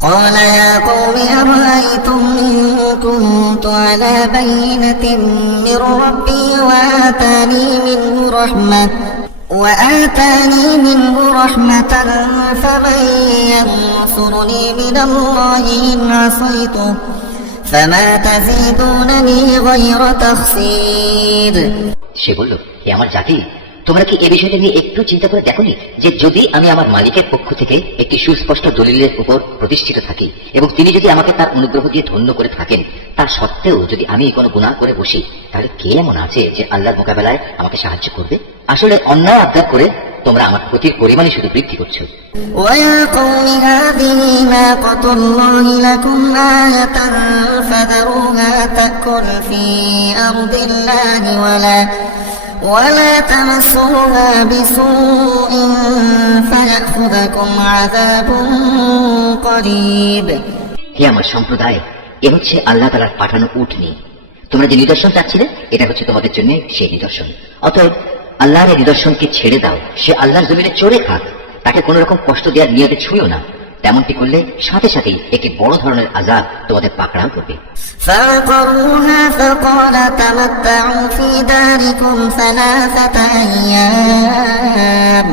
قال يا قوم أرأيتم إن كنت على بينة من ربي وآتاني منه رحمة فمن ينصرني من الله إن عصيته فما تزيدونني غير تخسير সে বলল, হে আমার জাতি, তোমরা কি এ বিষয়টা নিয়ে একটু চিন্তা করে দেখোনি যে যদি আমি আমার মালিকের পক্ষ থেকে একটি সুস্পষ্ট দলিলের উপর প্রতিষ্ঠিত থাকি এবং তিনি যদি আমাকে তার অনুগ্রহ দিয়ে ধন্য করে থাকেন, তা সত্ত্বেও যদি আমি কোনো গুনাহ করে বসি, তাহলে কে এমন আছে যে আল্লাহর মোকাবেলায় আমাকে সাহায্য করবে? আসলে অন্যায় আবদার করে তোমরা আমার ক্ষতির পরিমাণই শুধু বৃদ্ধি করছো। ويا قوم هذه ناقة الله لكم آية فذروها تأكل في أرض الله ولا تمسوها بسوء فيأخذكم عذاب قريب হে আমার সম্প্রদায়, এ হচ্ছে আল্লাহ তাআলার পাঠানো উটনী। তোমরা যে নিদর্শন চাচ্ছিলে, এটা হচ্ছে তোমাদের জন্য সেই নিদর্শন। অতএব আল্লাহর এই নিদর্শনকে ছেড়ে দাও। সে আল্লাহর জমিনে চড়ে খাক, তাকে কোন রকম কষ্ট দেওয়ার নিয়তে ছুঁয়ো না। তেমনটি করলে সাথে সাথেই একটি বড় ধরনের আযাব তোমাদের পাকড়াও করবে। فعقروها فقال تمتعوا في داركم 3 أيام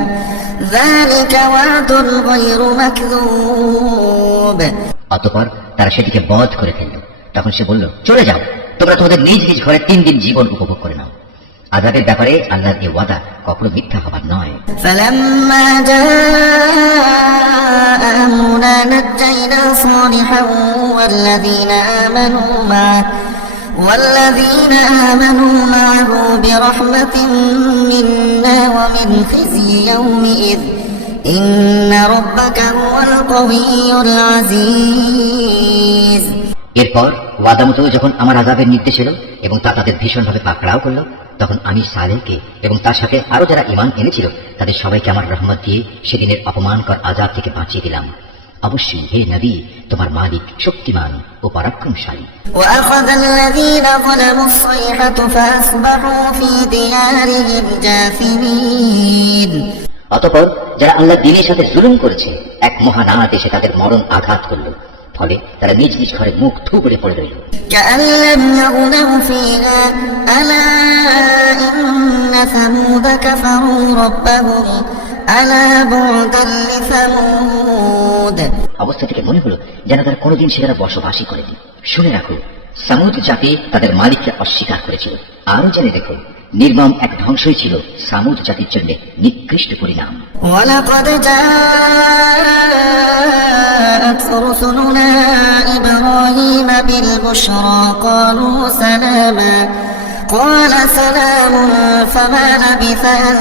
ذلك وعد غير مكذوب অতঃপর তারা সেটিকে বধ করে ফেলল। তখন সে বলল, চলে যাও, তোমরা তোমাদের নিজ নিজ ঘরে 3 দিন জীবন উপভোগ করে নাও। আযাবের ব্যাপারে আল্লাহর এই ওয়াদা কখনো মিথ্যা হবার নয়। فلما جاء أمرنا نجينا صالحا والذين آمنوا معه برحمة منا ومن خزي يومئذ إن ربك هو القوي العزيز এরপর ওয়াদা মতো যখন আমার আযাবের নির্দেশ এলো এবং তা তাদের ভীষণভাবে পাকড়াও করল, তখন আমি সালেহকে এবং তার সাথে আরো যারা ঈমান এনেছিল তাদের সবাইকে আমার রহমত দিয়ে সেদিনের অপমানকর আযাব থেকে বাঁচিয়ে দিলাম। অবশ্যই হে নবী, তোমার মালিক শক্তিমান ও পরাক্রমশালী। وأخذ الذين ظلموا الصيحة فأصبحوا في ديارهم جاثمين অতঃপর যারা আল্লাহ দ্বীনের সাথে জুলুম করেছে, এক মহানাদ এসে তাদের মরণ আঘাত করল, ফলে তারা নিজ নিজ ঘরে মুখ থু করে পড়ে রইল। كأن لم يغنوا فيها ألا إن ثمود كفروا ربهم ألا بعدا لثمود অবস্থা থেকে মনে হলো যেন তারা কোনোদিন সেখানে বসবাসই করেনি। শুনে রাখো, সামুদ জাতি তাদের মালিককে অস্বীকার করেছিল। আরো জেনে দেখো, নির্মম এক ধ্বংসই ছিল সামুদ জাতির জন্য নিকৃষ্ট পরিণাম। ولقد جاءت رسلنا إبراهيم بالبشرى قالوا سلاما قال سلام فما لبث أن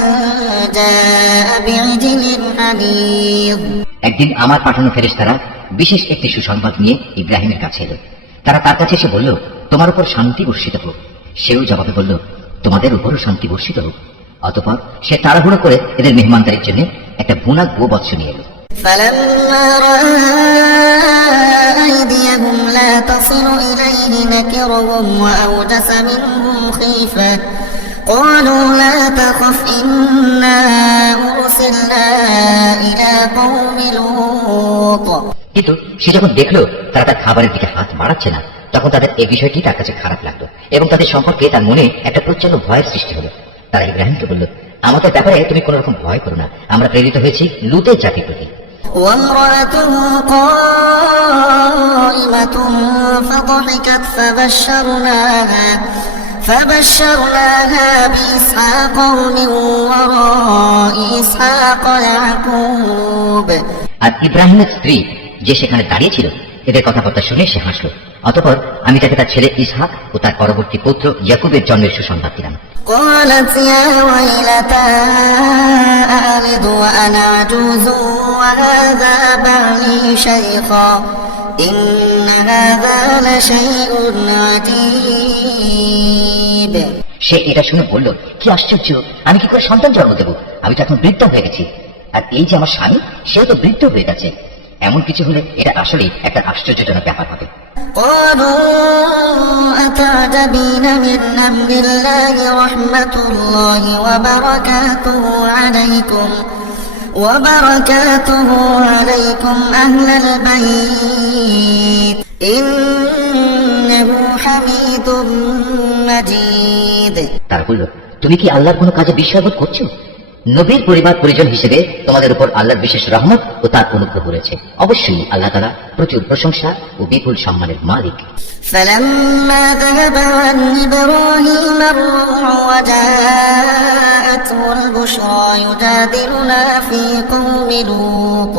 جاء بعجل حنيظ একদিন আমার পাঠানো ফেরেশতারা বিশেষ একটি সুসংবাদ নিয়ে ইব্রাহিমের কাছে এলো। তারা তার কাছে এসে বলল, তোমার উপর শান্তি বর্ষিত হোক। সেও জবাবে বলল, তোমাদের উপরও শান্তি বর্ষিত হোক। অতঃপর সে তাড়াহুড়ো করে এদের মেহমানদারির জন্য একটা ভুনা গোবৎস নিয়ে এলো। فلما رأى أيديهم لا تصل إليه نكرهم وأوجس منهم خيفة قالوا لا تخف إنا أرسلنا إلى قوم لوط কিন্তু সে যখন দেখলো তারা তার খাবারের দিকে হাত বাড়াচ্ছে না, তখন তাদের এই বিষয়টি তার কাছে খারাপ লাগলো এবং তাদের সম্পর্কে তার মনে একটা প্রচন্ড ভয়ের সৃষ্টি হলো। তারা ইব্রাহিমকে বলল, আমাদের ব্যাপারে তুমি কোন রকম ভয় করো না, আমরা প্রেরিত হয়েছি লুতের জাতির প্রতি। وامرأته قائمة فضحكت فبشرناها بإسحاق ومن وراء إسحاق يعقوب আর ইব্রাহিমের স্ত্রী যে সেখানে দাঁড়িয়ে ছিল, এদের কথাবার্তা শুনে সে হাসল। অতঃপর আমি তাকে তার ছেলে ইসহাক ও তার পরবর্তী পুত্র ইয়াকুবের জন্মের সুসংবাদ দিলাম। قالت يا ويلتى أألد وأنا عجوز وهذا بعلي شيخا إن هذا لشيء عجيب সে এটা শুনে বলল, কি আশ্চর্য, আমি কি করে সন্তান জন্ম দেব? আমি তো এখন বৃদ্ধ হয়ে গেছি, আর এই যে আমার স্বামী, সেও তো বৃদ্ধ হয়ে গেছে। এমন কিছু হলে এটা আসলে একটা আশ্চর্যজনক ব্যাপার হবে। قالوا أتعجبين من أمر الله رحمة الله وبركاته عليكم أهل البيت إنه حميد مجيد তারা বলল, তুমি কি আল্লাহর কোনো কাজে বিস্ময়বোধ করছো? নবীর পরিবার পরিজন হিসেবে তোমাদের উপর আল্লাহর বিশেষ রহমত ও তার অনুগ্রহ রয়েছে। অবশ্যই আল্লাহ তাআলা প্রচুর প্রশংসা ও বিপুল সম্মানের মালিক। فلما ذهب عن إبراهيم الروع وجاءته البشرى يجادلنا في قوم لوط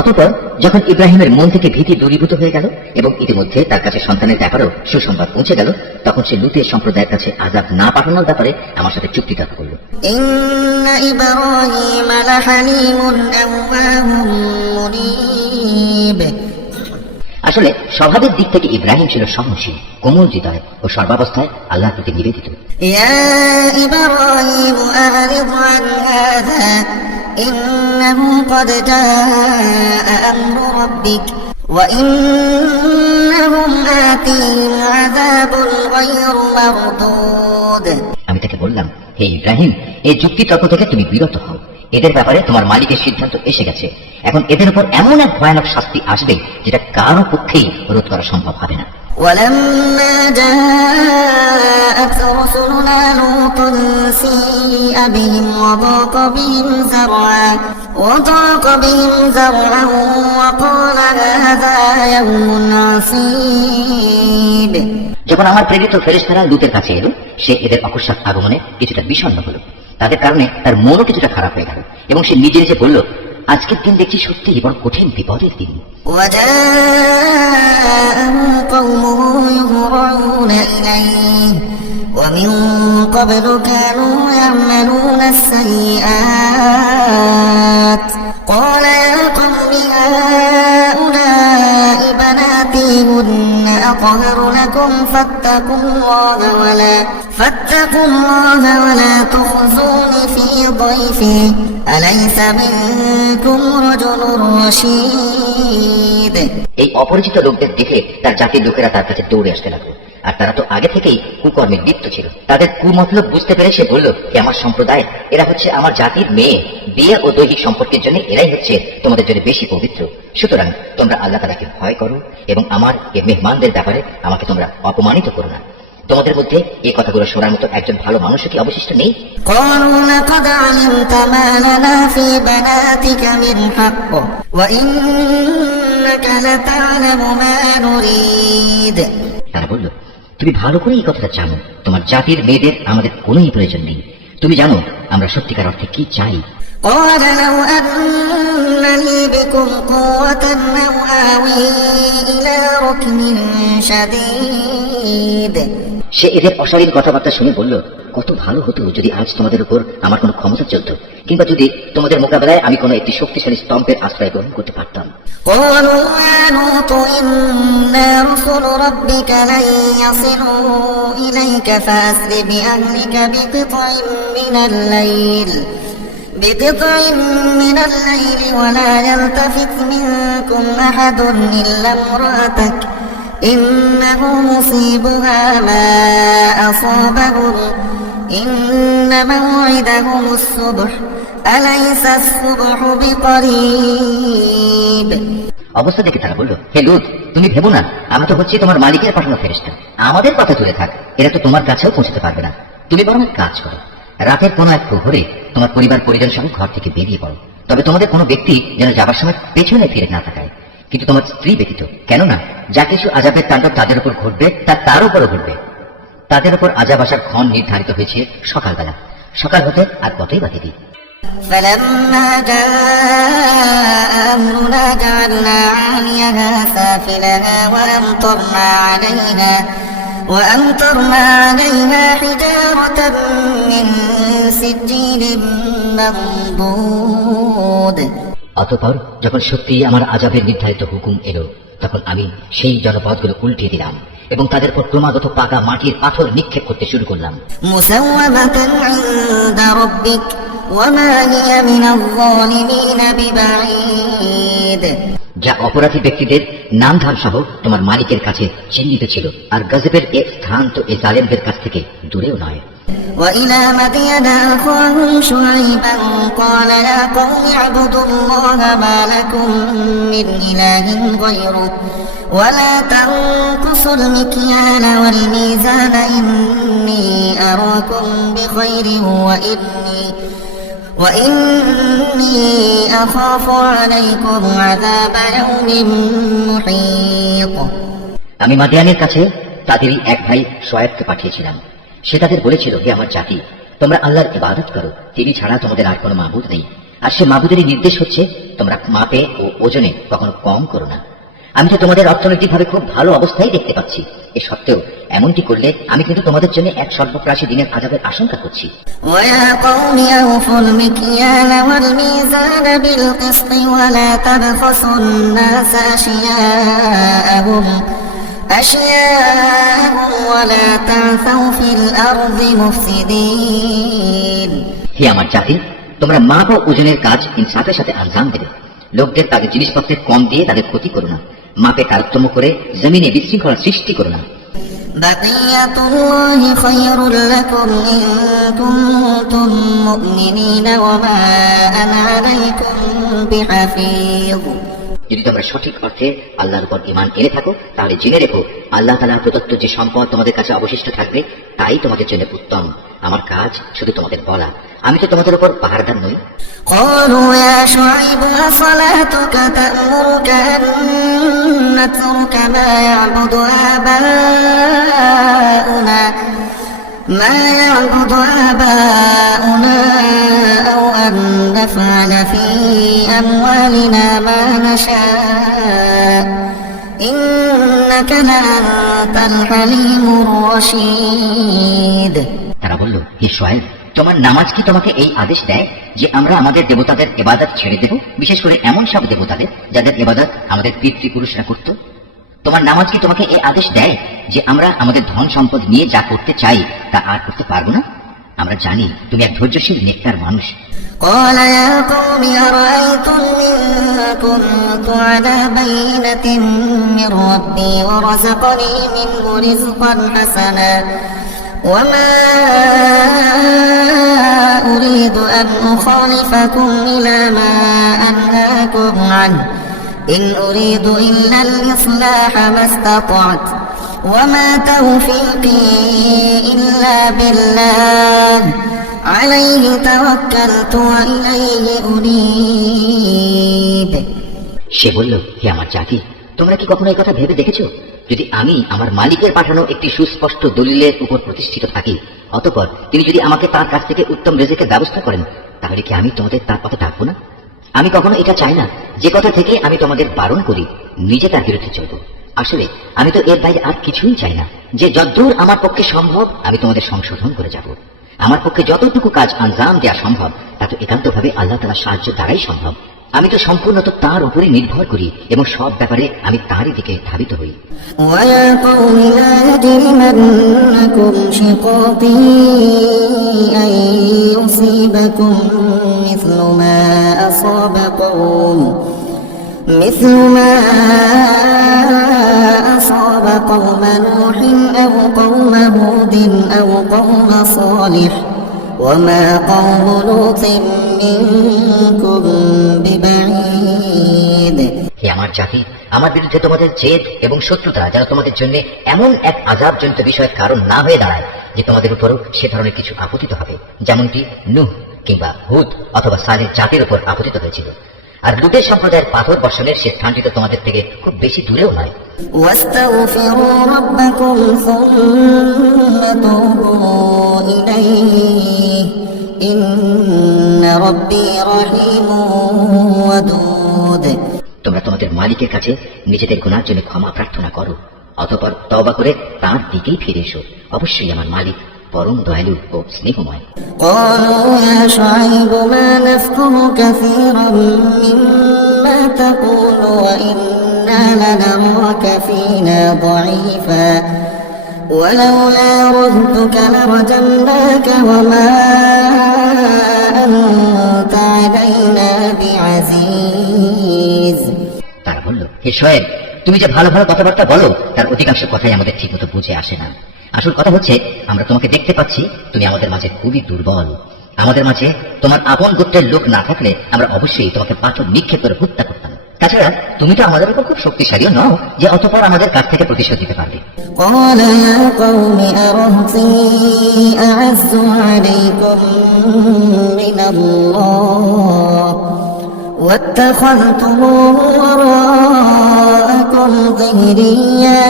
অতঃপর যখন ইব্রাহিমের মন থেকে ভীতি দূরীভূত হয়ে গেল এবং ইতিমধ্যে তার কাছে সন্তানের ব্যাপারেও সুসংবাদ পৌঁছে গেল, তখন সে লুতের সম্প্রদায়ের কাছে আযাব না পাঠানোর ব্যাপারে আমার সাথে চুক্তি করল। إن إبراهيم لحليم أواه منيب আসলে স্বভাবের দিক থেকে ইব্রাহিম ছিল সহনশীল, কোমল হৃদয় ও সর্বাবস্থায় আল্লাহর প্রতি নিবেদিত। يا إبراهيم أعرض عن هذا إنه قد جاء أمر ربك وإنهم آتيهم عذاب غير مردود আমি তাকে বললাম, হে ইব্রাহিম, এই যুক্তি তর্ক থেকে তুমি বিরত হও। এদের ব্যাপারে তোমার মালিকের সিদ্ধান্ত এসে গেছে। এখন এদের উপর এমন এক ভয়ানক শাস্তি আসবে যেটা কারো পক্ষেই রোধ করা সম্ভব হবে না। ولما جاءت رسلنا لوطا سيء بهم وضاق بهم ذرعا وقال هذا يوم عصيب যখন আমার প্রেরিত ফেরেশতারা লুতের কাছে এলো, সে এদের অকস্মাৎ আগমনে কিছুটা বিষণ্ণ হলো। তাদের কারণে তার মনও কিছুটা খারাপ হয়ে গেল এবং সে নিজে নিজে বলল, আজকের দিন দেখছি সত্যিই বড় কঠিন বিপদের দিন। وجاءه قومه يهرعون إليه ومن قبل كانوا يعملون السيئات قال يا قوم هؤلاء بناتي هن أطهر لكم فاتقوا الله ولا تخزون في ضيفي أليس منكم رجل رشيد এই অপরিচিত লোকদের দেখে তার জাতির লোকেরা তার কাছে দৌড়ে আসতে লাগলো, আর তারা তো আগে থেকেই কুকর্মে লিপ্ত ছিল। তাদের কুমতলব বুঝতে পেরে সে বলল, হে আমার সম্প্রদায়, এরা হচ্ছে আমার জাতির মেয়ে। বিয়ে ও দৈহিক সম্পর্কের জন্য এরাই হচ্ছে তোমাদের জন্য বেশি পবিত্র। সুতরাং তোমরা আল্লাহ তাআলাকে ভয় করো এবং আমার এই মেহমানদের ব্যাপারে আমাকে তোমরা অপমানিত করো না। তোমাদের মধ্যে এই কথাগুলো শোনার মতো একজন ভালো মানুষও কি অবশিষ্ট নেই? قالوا لقد علمت ما لنا في بناتك من حق وإنك لتعلم ما نريد তারা বলল, তুমি ভালো করে এই কথাটা জানো, তোমার জাতির মেয়েদের আমাদের কোনোই প্রয়োজন নেই। তুমি জানো আমরা সত্যিকার অর্থে কি চাই। قال لو أن لي بكم قوة أو آوي إلى ركن شديد সে এদের অশালীন কথাবার্তা শুনে বলল, কত ভালো হতো যদি আজ তোমাদের উপর আমার কোনো ক্ষমতা চলত, কিংবা যদি তোমাদের মোকাবেলায় আমি কোনো একটি শক্তিশালী স্তম্ভের আশ্রয় গ্রহণ করতে পারতাম। قالوا يا لوط إنا رسل ربك لن يصلوا إليك فأسر بأهلك بقطع من الليل ولا يلتفت منكم أحد إلا امرأتك إنه مصيبها ما أصابهم إن موعدهم الصبح أليس الصبح بقريب অবস্থা দেখে তারা বলল, হে লূত, তুমি ভেবো না আমরা তো হচ্ছে তোমার মালিকের পাঠানো ফেরেশতা। আমাদের কথা তুলে থাক, এরা তো তোমার কাছেও পৌঁছতে পারবে না। তুমি বরং এক কাজ করো, রাতের কোনো এক প্রহরে তোমার পরিবার পরিজন সহ ঘর থেকে বেরিয়ে পড়ো। তবে তোমাদের কোনো ব্যক্তি যেন যাবার সময় পেছনে ফিরে না তাকায়, কিন্তু তোমার স্ত্রী ব্যতীত। কেননা যা কিছু আযাবের তাণ্ডব তাদের উপর ঘটবে তা তার উপরও ঘটবে। তাদের উপর আযাব আসার ক্ষণ নির্ধারিত হয়েছে সকালবেলা। সকাল হতে আর কতই বাকি দিই। فلما جاء أمرنا جعلنا عاليها سافلها وأمطرنا عليها حجارة من سجيل منضود অতঃপর যখন সত্যি আমার আযাবের নির্ধারিত হুকুম এলো, তখন আমি সেই জনপদগুলো উল্টিয়ে দিলাম এবং তাদের উপর ক্রমাগত পাকা মাটির পাথর নিক্ষেপ করতে শুরু করলাম। মুসাওয়ামাতান ইনদা রাব্বিক ওয়া মা হিয়া মিনাল যালিমিন বিবাঈদ, যা অপরাধী ব্যক্তিদের নামধাম সহ তোমার মালিকের কাছে চিহ্নিত ছিল, আর গজবের এক স্থান তো এই জালেমদের কাছ থেকে দূরেও নয়। وإلى مدين أخاهم شعيبا قال يا قوم اعبدوا الله ما لكم من إله غيره ولا تنقصوا المكيال والميزان إني أراكم بخير وإني أخاف عليكم عذاب يوم محيط আমি মাদিয়ানের কাছে তাদেরই এক ভাই শোয়েবকে পাঠিয়েছিলাম। সে তাদের বলেছিল, হে আমার জাতি, তোমরা আল্লাহর ইবাদত করো, তিনি ছাড়া তোমাদের আর কোনো মাবুদ নেই। আর সে মাবুদেরই নির্দেশ হচ্ছে, তোমরা মাপে ও ওজনে কখনো কম করো না। আমি তো তোমাদের অর্থনৈতিকভাবে খুব ভালো অবস্থায় দেখতে পাচ্ছি, এ সত্ত্বেও এমনটি করলে আমি কিন্তু তোমাদের জন্য এক স্বল্পপ্রাশী দিনের আযাবের আশঙ্কা করছি। ويا قوم أوفوا المكيال والميزان بالقسط ولا تبخسوا الناس أشياءهم ولا تعثوا في الأرض مفسدين হে আমার জাতি, তোমরা মাপ ও ওজনের কাজ ইনসাফের সাথে আঞ্জাম দেবে। লোকদের তাদের জিনিসপত্রের কম দিয়ে তাদের ক্ষতি করো না, মাপে তারতম্য করে জমিনে বিশৃঙ্খলা সৃষ্টি করো না। بقية الله خير لكم إن كنتم مؤمنين وما أنا عليكم بحفيظ যদি তোমরা সঠিক অর্থে আল্লাহর উপর ঈমান এনে থাকো, তাহলে জেনে রেখো আল্লাহ তাআলা প্রদত্ত যে সম্পদ তোমাদের কাছে অবশিষ্ট থাকবে তাই তোমাদের জন্য উত্তম। আমার কাজ শুধু তোমাদের বলা, আমি তো তোমাদের উপর পাহারাদার নই। قالوا يا شعيب أصلاتك تأمرك أن نترك ما يعبد آباؤنا أو أن نفعل في أموالنا ما نشاء إنك لأنت الحليم الرشيد তারা বলল, হে শোয়েব, তোমার নামাজ কি তোমাকে এই আদেশ দেয় যে আমরা আমাদের দেবতাদের ইবাদত ছেড়ে দেব, বিশেষ করে এমন সব দেবতাদের যাদের ইবাদত আমাদের পিতৃপুরুষরা করত? তোমার নামাজ কি তোমাকে এই আদেশ দেয় যে আমরা আমাদের ধন সম্পদ নিয়ে যা করতে চাই তা আর করতে পারবো না? আমরা জানি তুমি এক ধৈর্যশীল নেককার মানুষ। قال يا قوم أرأيتم إن كنت على بينة من ربي ورزقني منه رزقا حسنا وما أريد أن أخالفكم إلى ما أنهاكم عنه إن أريد إلا الإصلاح ما استطعت وما توفيقي إلا بالله عليه توكلت وإليه أنيب সে বলল, হে আমার জাতি, তোমরা কি কখনো এই কথা ভেবে দেখেছো, যদি আমি আমার মালিকের পাঠানো একটি সুস্পষ্ট দলিলের উপর প্রতিষ্ঠিত থাকি, অতঃপর তিনি যদি আমাকে তার কাছ থেকে উত্তম রিজিকের ব্যবস্থা করেন, তাহলে কি আমি তোমাদের তার পথে ডাকবো না? আমি কখনো এটা চাই না যে কথা থেকে আমি তোমাদের বারণ করি নিজে তার বিরুদ্ধে চলবো। আসলে আমি তো এর বাইরে আর কিছুই চাই না, যে যতদূর আমার পক্ষে সম্ভব আমি তোমাদের সংশোধন করে যাব। আমার পক্ষে যতটুকু কাজ আঞ্জাম দেওয়া সম্ভব তা তো একান্তভাবে আল্লাহ তাআলার সাহায্য দ্বারাই সম্ভব। আমি তো সম্পূর্ণত তার উপরে নির্ভর করি এবং সব ব্যাপারে আমি তারই দিকে ধাবিত হই। ويا قوم لا يجرمنكم شقاقي أن يصيبكم مثل ما أصاب قوم نوح أو قوم هود أو قوم صالح وما قوم لوط منكم ببعيد হে আমার জাতি, আমার বিরুদ্ধে তোমাদের জেদ এবং শত্রুতা যেন তোমাদের জন্য এমন এক আযাবজনিত বিষয়ের কারণ না হয়ে দাঁড়ায় যে তোমাদের উপরও সে ধরনের কিছু আপতিত হবে, যেমনটি নূহ কিংবা হুদ অথবা সালেহ জাতির উপর আপতিত হয়েছিল। আর লুতের সম্প্রদায়ের পাথর বর্ষণের সে স্থানটি তো তোমাদের থেকে খুব বেশি দূরেও নয়। واستغفروا ربكم ثم توبوا إليه إن ربي رحيم ودود তোমরা তোমাদের মালিকের কাছে নিজেদের গুনার জন্য ক্ষমা প্রার্থনা করো, অতঃপর তওবা করে তাঁর দিকেই ফিরে এসো। অবশ্যই আমার মালিক পরম দয়ালু ও স্নেহময়। قالوا يا شعيب ما نفقه كثيرا مما تقول وإنا لنراك فينا ضعيفا ولولا رهتك لرجمناك وما أنت علينا بعزيز তারা বলল, হে শোয়েব, তুমি যে ভালো ভালো কথাবার্তা বলো তার অধিকাংশ কথাই আমাদের ঠিক মতো বুঝে আসে না। আসল কথা হচ্ছে, আমরা তোমাকে দেখতে পাচ্ছি তুমি আমাদের মাঝে খুবই দুর্বল। আমাদের মাঝে তোমার আপন গোত্রের লোক না থাকলে আমরা অবশ্যই তোমাকে পাথর নিক্ষেপ করে হত্যা করতাম। তাছাড়া তুমি তো আমাদের উপর খুব শক্তিশালীও নও যে অতঃপর আমাদের কাছ থেকে প্রতিশোধ দিতে পারবে। قال يا قوم أرهطي أعز عليكم من الله واتخذتموه وراءكم ظهريا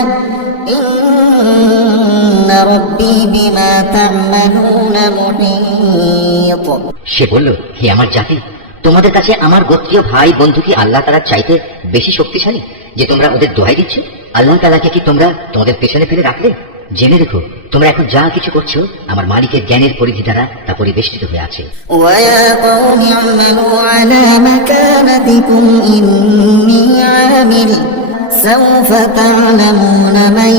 إن ربي بما تعملون محيط। সে বলল, হে আমার জাতি, তোমাদের কাছে আমার গোত্রীয় ভাই বন্ধু কি আল্লাহ তাআলার চাইতে বেশি শক্তিশালী যে তোমরা ওদের দোহাই দিচ্ছ? আল্লাহ তাআলাকে কি তোমরা তোমাদের পেছনে ফেলে রাখলে? জেনে রেখো, তোমরা এখন যা কিছু করছো আমার মালিকের জ্ঞানের পরিধি দ্বারা তা পরিবেষ্টিত হয়ে আছে। ويا قوم اعملوا على مكانتكم إني عامل سوف تعلمون من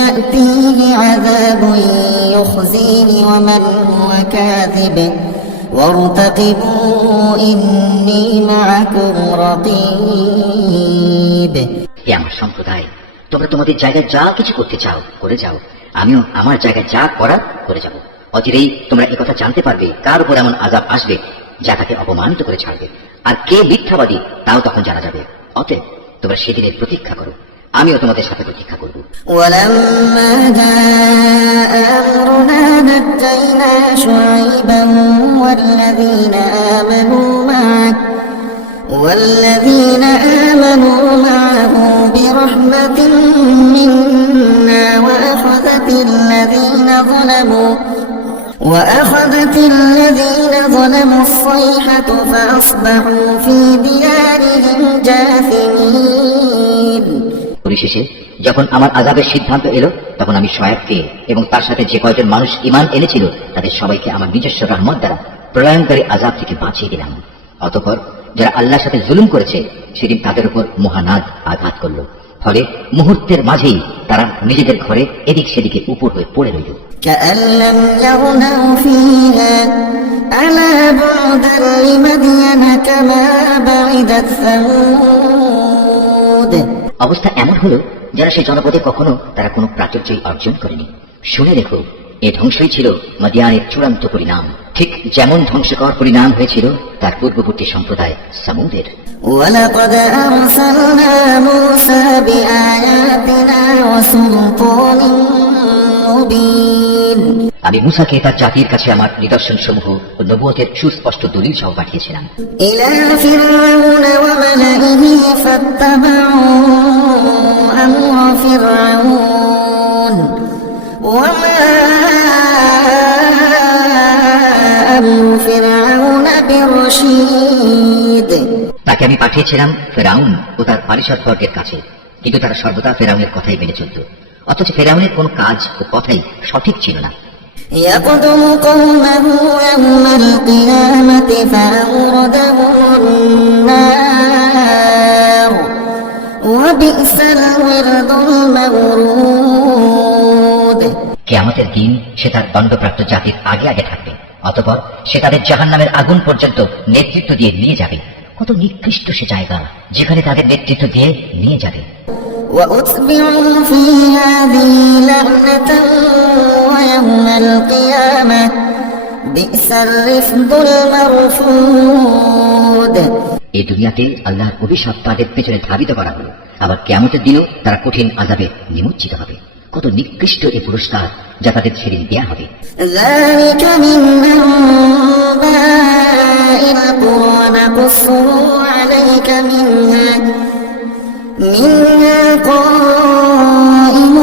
يأتيه عذاب يخزيه ومن هو كاذب وارتقبوا إني معكم رقيب। হে আমার সম্প্রদায়, তোমরা তোমাদের জায়গায় যা কিছু করতে চাও করে যাও, আমিও আমার জায়গায় যা করার করে যাব। অচিরেই তোমরা একথা জানতে পারবে কার উপর এমন আযাব আসবে যা তাকে অপমানিত করে ছাড়বে, আর কে মিথ্যাবাদী তাও তখন জানা যাবে। অতএব তোমরা সেদিনের প্রতীক্ষা করো, আমিও তোমাদের সাথে প্রতীক্ষা করব। ولما جاء أمرنا نجينا شعيبا والذين آمنوا معه برحمة منا وأخذت الذين ظلموا الصيحة فأصبحوا في ديارهم جاثمين। পরিশেষে যখন আমার আযাবের সিদ্ধান্ত এলো তখন আমি শুআয়বকে এবং তার সাথে যে কয়জন মানুষ ঈমান এনেছিল তাদের সবাইকে আমার নিজস্ব রহমত দ্বারা প্রলয়ঙ্কারী আযাব থেকে বাঁচিয়ে দিলাম। অতঃপর যারা আল্লাহর সাথে জুলুম করেছে সেদিন তাদের উপর মহানাদ আঘাত করল, ফলে মুহূর্তের মাঝেই তারা নিজেদের ঘরে এদিক সেদিকে উপর হয়ে পড়ে রইল। كأن لم يغنوا فيها ألا بعدا لمدين كما بعدت ثمود। অবস্থা এমন হলো যারা সে জনপদে কখনো তারা কোনো প্রাচুর্যই অর্জন করেনি। শুনে রেখো, এ ধ্বংসই ছিল মাদিয়ানের চূড়ান্ত পরিণাম, ঠিক যেমন ধ্বংসকর পরিণাম হয়েছিল তার পূর্ববর্তী সম্প্রদায় সামুদের। ولقد أرسلنا موسى بآياتنا وسلطان مبين। আমি মুসাকে তার জাতির কাছে আমার নিদর্শন সমূহ ও নবুয়তের সুস্পষ্ট দলিল সহ পাঠিয়েছিলাম। إلى فرعون وملئه فاتبعوا أمر فرعون وما أمر فرعون برشيد। তাকে আমি পাঠিয়েছিলাম ফেরাউন ও তার পারিষদবর্গের কাছে, কিন্তু তারা সর্বদা ফেরাউনের কথাই মেনে চলত, অথচ ফেরাউনের কোন কাজ ও কথাই সঠিক ছিল না। يقدم قومه يوم القيامة فأوردهم النار وبئس الورد المورود। কিয়ামতের দিন সে তার দণ্ডপ্রাপ্ত জাতির আগে আগে থাকবে, অতঃপর সে তাদের জাহান্নামের আগুন পর্যন্ত নেতৃত্ব দিয়ে নিয়ে যাবে। কত নিকৃষ্ট সে জায়গা যেখানে তাদের নেতৃত্ব দিয়ে নিয়ে যাবে। وأتبعوا في هذه لعنة ويوم القيامة بئس الرفد المرفود। এই দুনিয়াতে আল্লাহর অভিশাপ তাদের পেছনে ধাবিত করা হলো, আবার কিয়ামতের দিনও তারা কঠিন আযাবে নিমজ্জিত হবে। কত নিকৃষ্ট এই পুরস্কার যা তাদের ছেড়ে দেয়া হবে। ذلك من أنباء القرى نقصه عليك منها قائم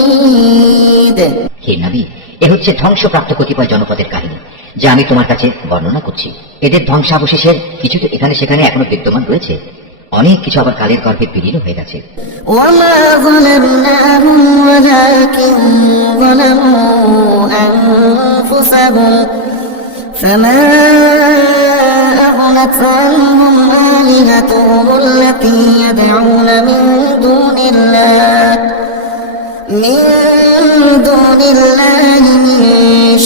وحصيد। হে নবী, এ হচ্ছে ধ্বংসপ্রাপ্ত কতিপয় জনপদের কাহিনী যা আমি তোমার কাছে বর্ণনা করছি। এদের ধ্বংসাবশেষের কিছু তো এখানে সেখানে এখনো বিদ্যমান রয়েছে, অনেক কিছু আবার কালের গর্ভে বিলীন হয়ে গেছে। وما ظلمناهم ولكن ظلموا أنفسهم فما أغنت عنهم آلهتهم التي يدعون من دون الله من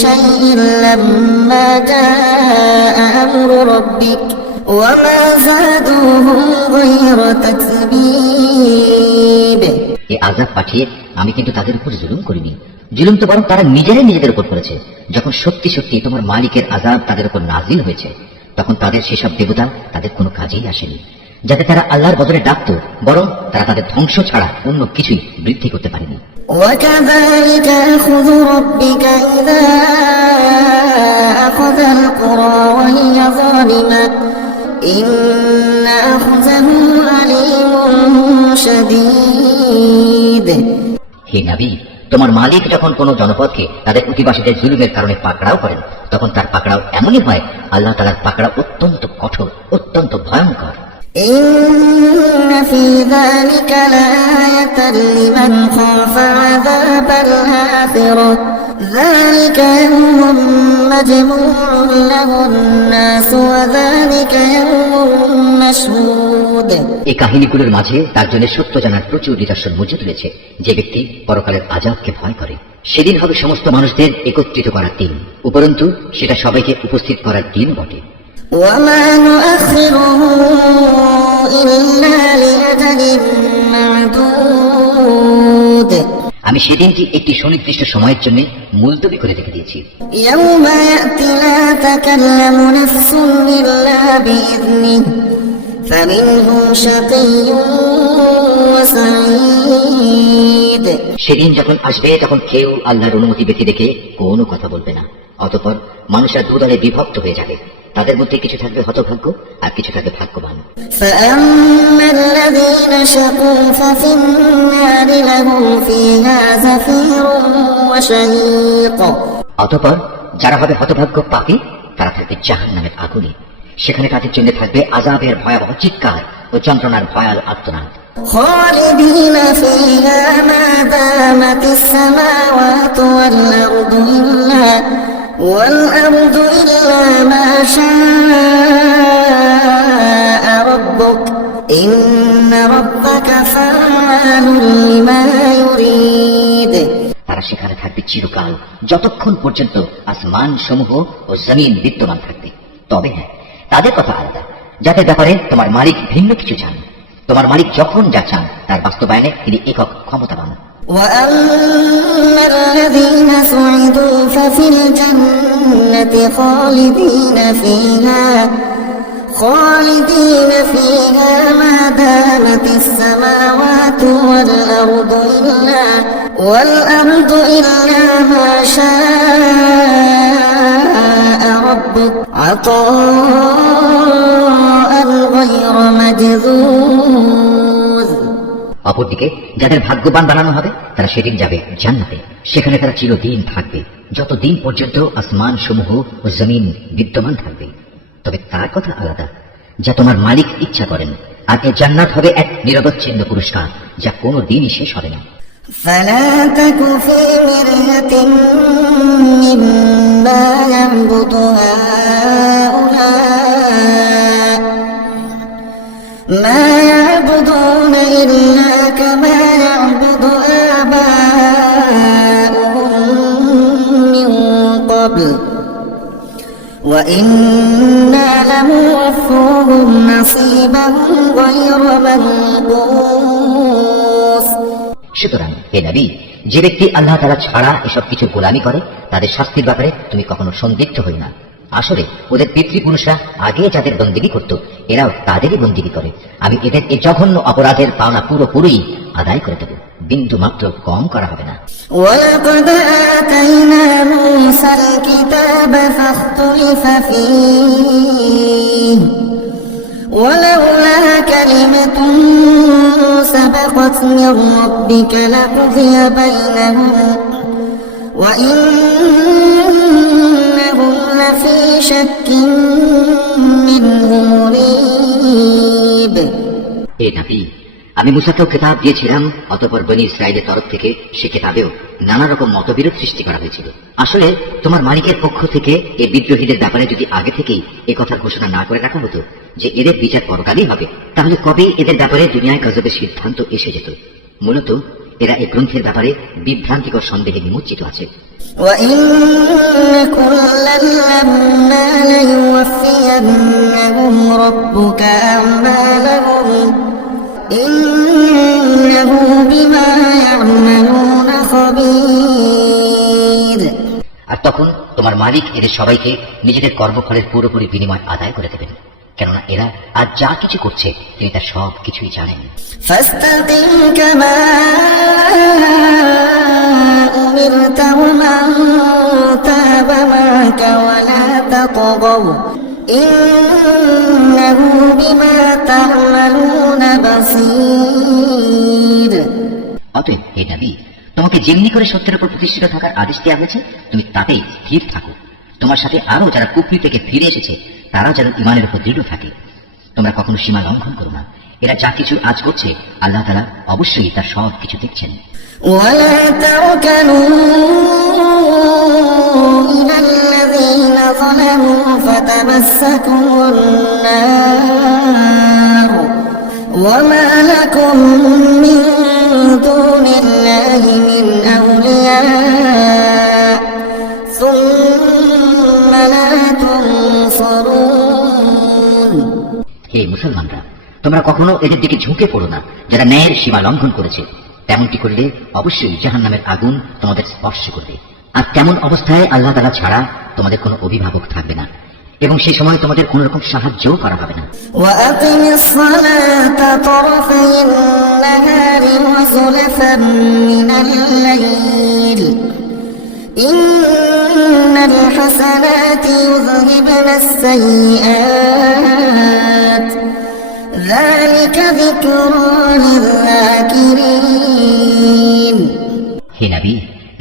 شيء لما جاء أمر ربك وما زادوهم غير تتبيب। এই আযাব পাঠিয়ে আমি কিন্তু তাদের উপর জুলুম করিনি, জুলুম তো বরং তারা নিজেরাই নিজেদের উপর করেছে। যখন সত্যি সত্যি তোমার মালিকের আযাব তাদের উপর নাজিল হয়েছে তখন তাদের সেসব দেবতা তাদের কোনো কাজেই আসেনি, যাতে তারা আল্লাহর বদলে ডাকত, বরং তারা তাদের ধ্বংস ছাড়া অন্য কিছুই বৃদ্ধি করতে পারেনি। وكذلك أخذ ربك إذا أخذ القرى وهي ظالمة إن أخذه أليم شديد। হে নবী, তোমার মালিক যখন কোনো জনপদকে তাদের অধিবাসীদের জুলুমের কারণে পাকড়াও করেন, তখন তার পাকড়াও এমনই হয়, আল্লাহ তাআলার পাকড়াও অত্যন্ত কঠোর, অত্যন্ত ভয়ঙ্কর। إن في ذلك لآية لمن خاف عذاب الآخرة ذلك يوم مجموع له الناس وذلك يوم مشهود। এই কাহিনীগুলোর মাঝে তার জন্য সত্য জানার প্রচুর নিদর্শন মজুদ রয়েছে। যে ব্যক্তি পরকালের আযাবকে ভয় করে, সেদিন হবে সমস্ত মানুষদের একত্রিত করার দিন, উপরন্তু সেটা সবাইকে উপস্থিত করার দিন বটে। وما نؤخره إلا لأجل معدود। আমি সেদিনটি একটি সুনির্দিষ্ট সময়ের জন্য মুলতবি করে রেখে দিয়েছি। يوم يأتي لا تكلم نفس إلا بإذنه فمنهم شقي وسعيد। সেদিন যখন আসবে তখন কেউ আল্লাহর অনুমতি ব্যক্তি দেখে কোনো কথা বলবে না। অতঃপর মানুষরা দুদলে বিভক্ত হয়ে যাবে, তাদের মধ্যে কিছু থাকবে হতভাগ্য আর কিছু থাকবে ভাগ্যবান। فأما الذين شقوا ففي النار لهم فيها زفير وشهيق। অতঃপর যারা হবে হতভাগ্য পাপী, তারা থাকবে জাহান্নামের আগুনে, সেখানে তাদের জন্য থাকবে আযাবের ভয়াবহ চিৎকার ও যন্ত্রণার ভয়াল আর্তনাদ। خالدين فيها ما دامت السماوات والأرض إلا ما شاء ربك إن ربك فعال لما يريد। তারা সেখানে থাকবে চিরকাল, যতক্ষণ পর্যন্ত আসমান সমূহ ও জমিন বিদ্যমান থাকবে। তবে হ্যাঁ, তাদের কথা আলাদা, যাদের ব্যাপারে তোমার মালিক ভিন্ন কিছু চান। তোমার মালিক যখন যা চান তার বাস্তবায়নে তিনি একক ক্ষমতাবান। وأما الذين سعدوا ففي الجنة خالدين فيها ما دامت السماوات والأرض إلا ما شاء ربك عطاء غير مجذوذ। অপরদিকে যাদের ভাগ্যবান বানানো হবে তারা সেদিন যাবে জান্নাতে, সেখানে তারা চিরদিন থাকবে, যতদিন পর্যন্ত আসমান সমূহ ও জমিন বিদ্যমান থাকবে। তবে তার কথা আলাদা, যা তোমার মালিক ইচ্ছা করেন, আর এই জান্নাত হবে এক নিরবচ্ছিন্ন পুরস্কার যা কোনো দিনই শেষ হবে না। فلا تك في مرية مما يعبد هؤلاء ما يعبدون إلا كما يعبد آباؤهم من قبل وإنا لموفوهم نصيبهم غير منقوص। সুতরাং হে নবী, যে ব্যক্তি আল্লাহ তাআলা ছাড়া এসব কিছু গোলামি করে, তাদের শাস্তির ব্যাপারে তুমি কখনো সন্দিগ্ধ হই না। আসলে ওদের পিতৃপুরুষরা আগে যাদের বন্দেগী করত, এরাও তাদেরই বন্দেগী করে। আমি এদের এই জঘন্য অপরাধের পাওনা পুরোপুরি আদায় করে দেব, বিন্দু মাত্র কম করা হবে না। ولقد آتينا موسى الكتاب فاختلف فيه ولولا كلمة سبقت من ربك لقضي بينهم وإنهم لفي شك منه مريب। হে নবী, আমি মুসাকেও কিতাব দিয়েছিলাম, অতঃপর বনী ইসরায়েলের তরফ থেকে সে কিতাবেও নানা রকম মতবিরোধ সৃষ্টি করা হয়েছিল। আসলে তোমার মালিকের পক্ষ থেকে এই বিদ্রোহীদের ব্যাপারে যদি আগে থেকেই এ কথার ঘোষণা না করে রাখা হতো যে এদের বিচার পরকালই হবে, তাহলে কবেই এদের ব্যাপারে দুনিয়ায় গজবের সিদ্ধান্ত এসে যেত। মূলত এরা এই গ্রন্থের ব্যাপারে বিভ্রান্তিকর সন্দেহে নিমজ্জিত আছে। وإن كلا لما ليوفينهم ربك أعمالهم إنه بما يعملون خبير। আর তখন তোমার মালিক এদের সবাইকে নিজেদের কর্মফলের পুরোপুরি বিনিময় আদায় করে দেবেন, কেননা এরা আর যা কিছু করছে তিনি তার সব কিছুই জানেন। فاستقم كما أمرت ومن تاب معك ولا تطغوا إنه بما تعملون بصير। অতএব হে নবী, তোমাকে যেমনি করে সত্যের উপর প্রতিষ্ঠিত থাকার আদেশ দেওয়া হয়েছে তুমি তাতেই স্থির থাকো। তোমার সাথে আরো যারা কুফরি থেকে ফিরে এসেছে তারা যেন ঈমানের উপর দৃঢ় থাকে। তোমরা কখনো সীমা লঙ্ঘন করো না। এরা যা কিছু আজ করছে আল্লাহ তাআলা অবশ্যই তার সব কিছু দেখছেন। ولا تركنوا إلى الذين ظلموا فتمسكم النار وما لكم من دون الله من أولياء ثم لا تنصرون। হে মুসলমানরা, তোমরা কখনো এদের দিকে ঝুঁকে পড়ো না যারা ন্যায়ের সীমা লঙ্ঘন করেছে। তেমনটি করলে অবশ্যই জাহান্নামের আগুন তোমাদের স্পর্শ করবে, আর তেমন অবস্থায় আল্লাহ তাআলা ছাড়া তোমাদের কোনো অভিভাবক থাকবে না, এবং সেই সময় তোমাদের কোন রকম সাহায্যও করা হবে না। وأقم الصلاة طرفي النهار وزلفا من الليل إن الحسنات يذهبن السيئات ذلك ذكرى للذاكرين। হে নবী,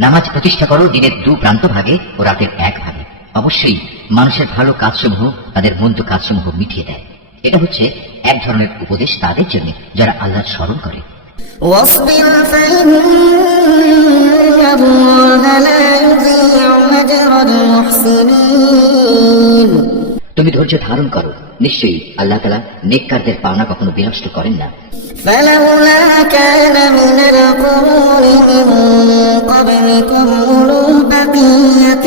নামাজ প্রতিষ্ঠা করো দিনের দু প্রান্ত ভাগে ও রাতের এক ভাগে। অবশ্যই মানুষের ভালো কাজসমূহ তাদের মন্দ কাজসমূহ মিটিয়ে দেয়। এটা হচ্ছে এক ধরনের উপদেশ তাদের জন্য যারা আল্লাহর স্মরণ করে। واصبر فإن الله لا يضيع أجر المحسنين। তুমি ধৈর্য ধারণ করো, নিশ্চয়ই আল্লাহ তাআলা নেককারদের পাওনা কখনো বিনষ্ট করেন না। فلولا كان من القرون من قبلكم أولو بقية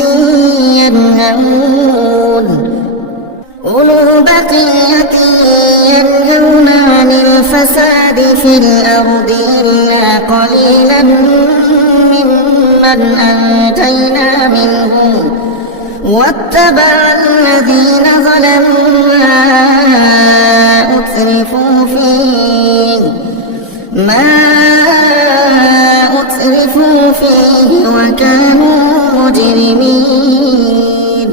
ينهون عن الفساد في الأرض إلا قليلا ممن أنجينا منهم واتبع الذين ظلموا ما أترفوا فيه وكانوا مجرمين।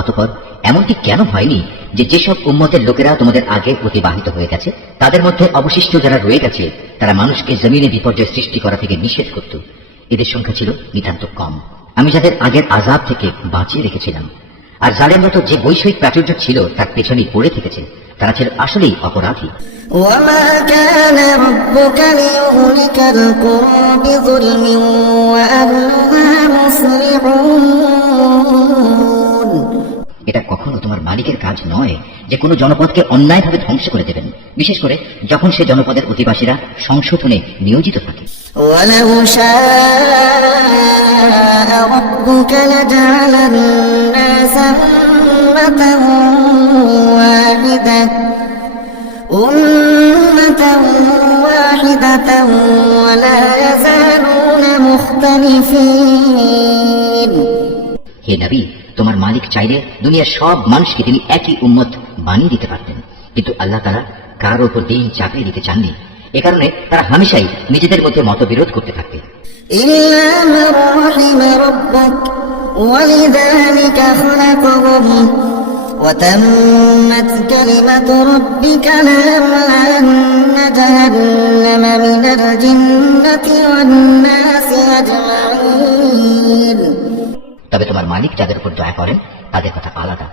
অতঃপর এমনটি কেন হয়নি যে যেসব উম্মতের লোকেরা তোমাদের আগে অতিবাহিত হয়ে গেছে তাদের মধ্যে অবশিষ্ট যারা রয়ে গেছে তারা মানুষকে জমিনে বিপর্যয় সৃষ্টি করা থেকে নিষেধ করত। এদের সংখ্যা ছিল নিতান্ত কম। আমি যাদের আগের আযাব থেকে বাঁচিয়ে রেখেছিলাম, আর জালেমরা তো যে বৈষয়িক প্রাচুর্য ছিল তার পেছনেই পড়ে থেকেছে। তারা ছিল আসলেই অপরাধী। وما كان ربك ليهلك القرى بظلم وأهلها مصلحون। এটা কখনো তোমার মালিকের কাজ নয় যে কোনো জনপদকে অন্যায়ভাবে ধ্বংস করে দেবেন, বিশেষ করে যখন সে জনপদের অধিবাসীরা সংশোধনে নিয়োজিত থাকে। ولو شاء ربك لجعل الناس أمة واحدة ولا يزالون مختلفين। হে নবী, তোমার মালিক চাইলে দুনিয়ার সব মানুষকে তিনি একই উম্মত বানিয়ে দিতে পারতেন, কিন্তু আল্লাহ তাআলা কারো উপর দিন চাপিয়ে দিতে চাননি। এ কারণে তারা হামেশাই নিজেদের মধ্যে মতবিরোধ করতে থাকবে। إلا من رحم ربك ولذلك خلقهم وتمت كلمة ربك لأملأن جهنم من الجنة والناس أجمعين। তবে তোমার মালিক যাদের উপর দয়া করেন তাদের কথা আলাদা।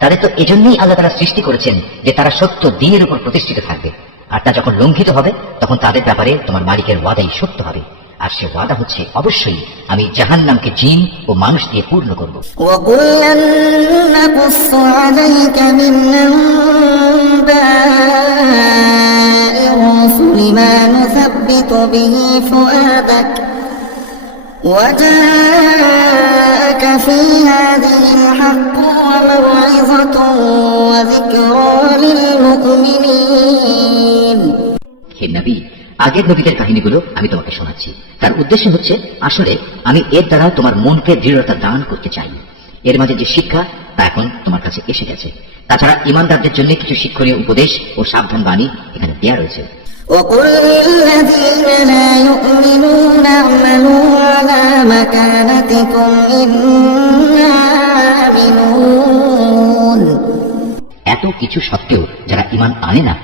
তাদের তো এজন্যই আল্লাহ তাআলা সৃষ্টি করেছেন যে তারা সত্য দ্বীনের উপর প্রতিষ্ঠিত থাকবে, আর তা যখন লঙ্ঘিত হবে তখন তাদের ব্যাপারে তোমার মালিকের ওয়াদাই সত্য হবে। আর সে ওয়াদা হচ্ছে অবশ্যই আমি জাহান্নামকে জিন ও মানুষ দিয়ে পূর্ণ করব। وَكُلًّا نَّقُصُّ عَلَيْكَ مِنْ أَنبَاءِ الرُّسُلِ مَا نُثَبِّتُ بِهِ فُؤَادَكَ وَجَاءَكَ فِي هَٰذِهِ الْحَقُّ وَمَوْعِظَةٌ وَذِكْرَىٰ لِلْمُؤْمِنِينَ। হে নবী, আগের নবীদের কাহিনীগুলো আমি তোমাকে শোনাচ্ছি। তার উদ্দেশ্য হচ্ছে আসলে আমি এর দ্বারা তোমার মনকে দৃঢ়তা দান করতে চাই। এর মাঝে যে শিক্ষা তা এখন তোমার কাছে এসে গেছে। তাছাড়া ইমানদারদের জন্য কিছু শিক্ষণীয় উপদেশ ও সাবধান বাণী এখানে দেয়া রয়েছে। وقل للذين لا يؤمنون اعملوا على مكانتكم إنا عاملون। এত কিছু সত্ত্বেও যারা ঈমান আনে না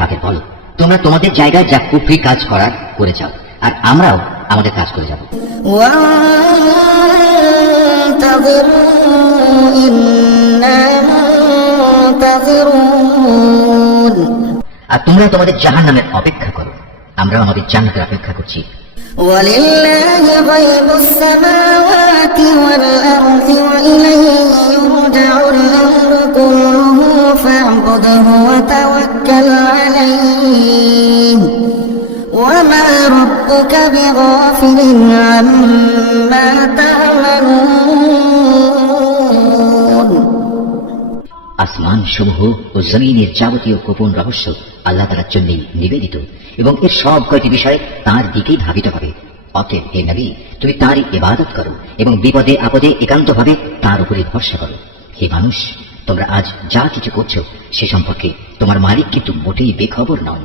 তাদের বলো, তোমরা তোমাদের জায়গায় যা কুফরি কাজ করার করে যাও, আর আমরাও আমাদের কাজ করে যাব। وانتظروا إنا منتظرون। আর তোমরা তোমাদের জাহান্নামের অপেক্ষা করো, আমরাও আমাদের জান্নাতের অপেক্ষা করছি। ولله غيب السماوات والأرض وإليه يرجع الأمر كله فاعبده وتوكل عليه وما ربك بغافل عما تعملون। আসমান সমূহ ও জমিনের যাবতীয় গোপন রহস্য আল্লাহ তাআলার জন্যই নিবেদিত এবং এর সব কয়টি বিষয় তার দিকেই ধাবিত হবে। অতএব হে নবী, তুমি তারই ইবাদত করো এবং বিপদে আপদে একান্তভাবে তার উপরে ভরসা করো। হে মানুষ, তোমরা আজ যা কিছু করছো সে সম্পর্কে তোমার মালিক কিন্তু মোটেই বেখবর নন।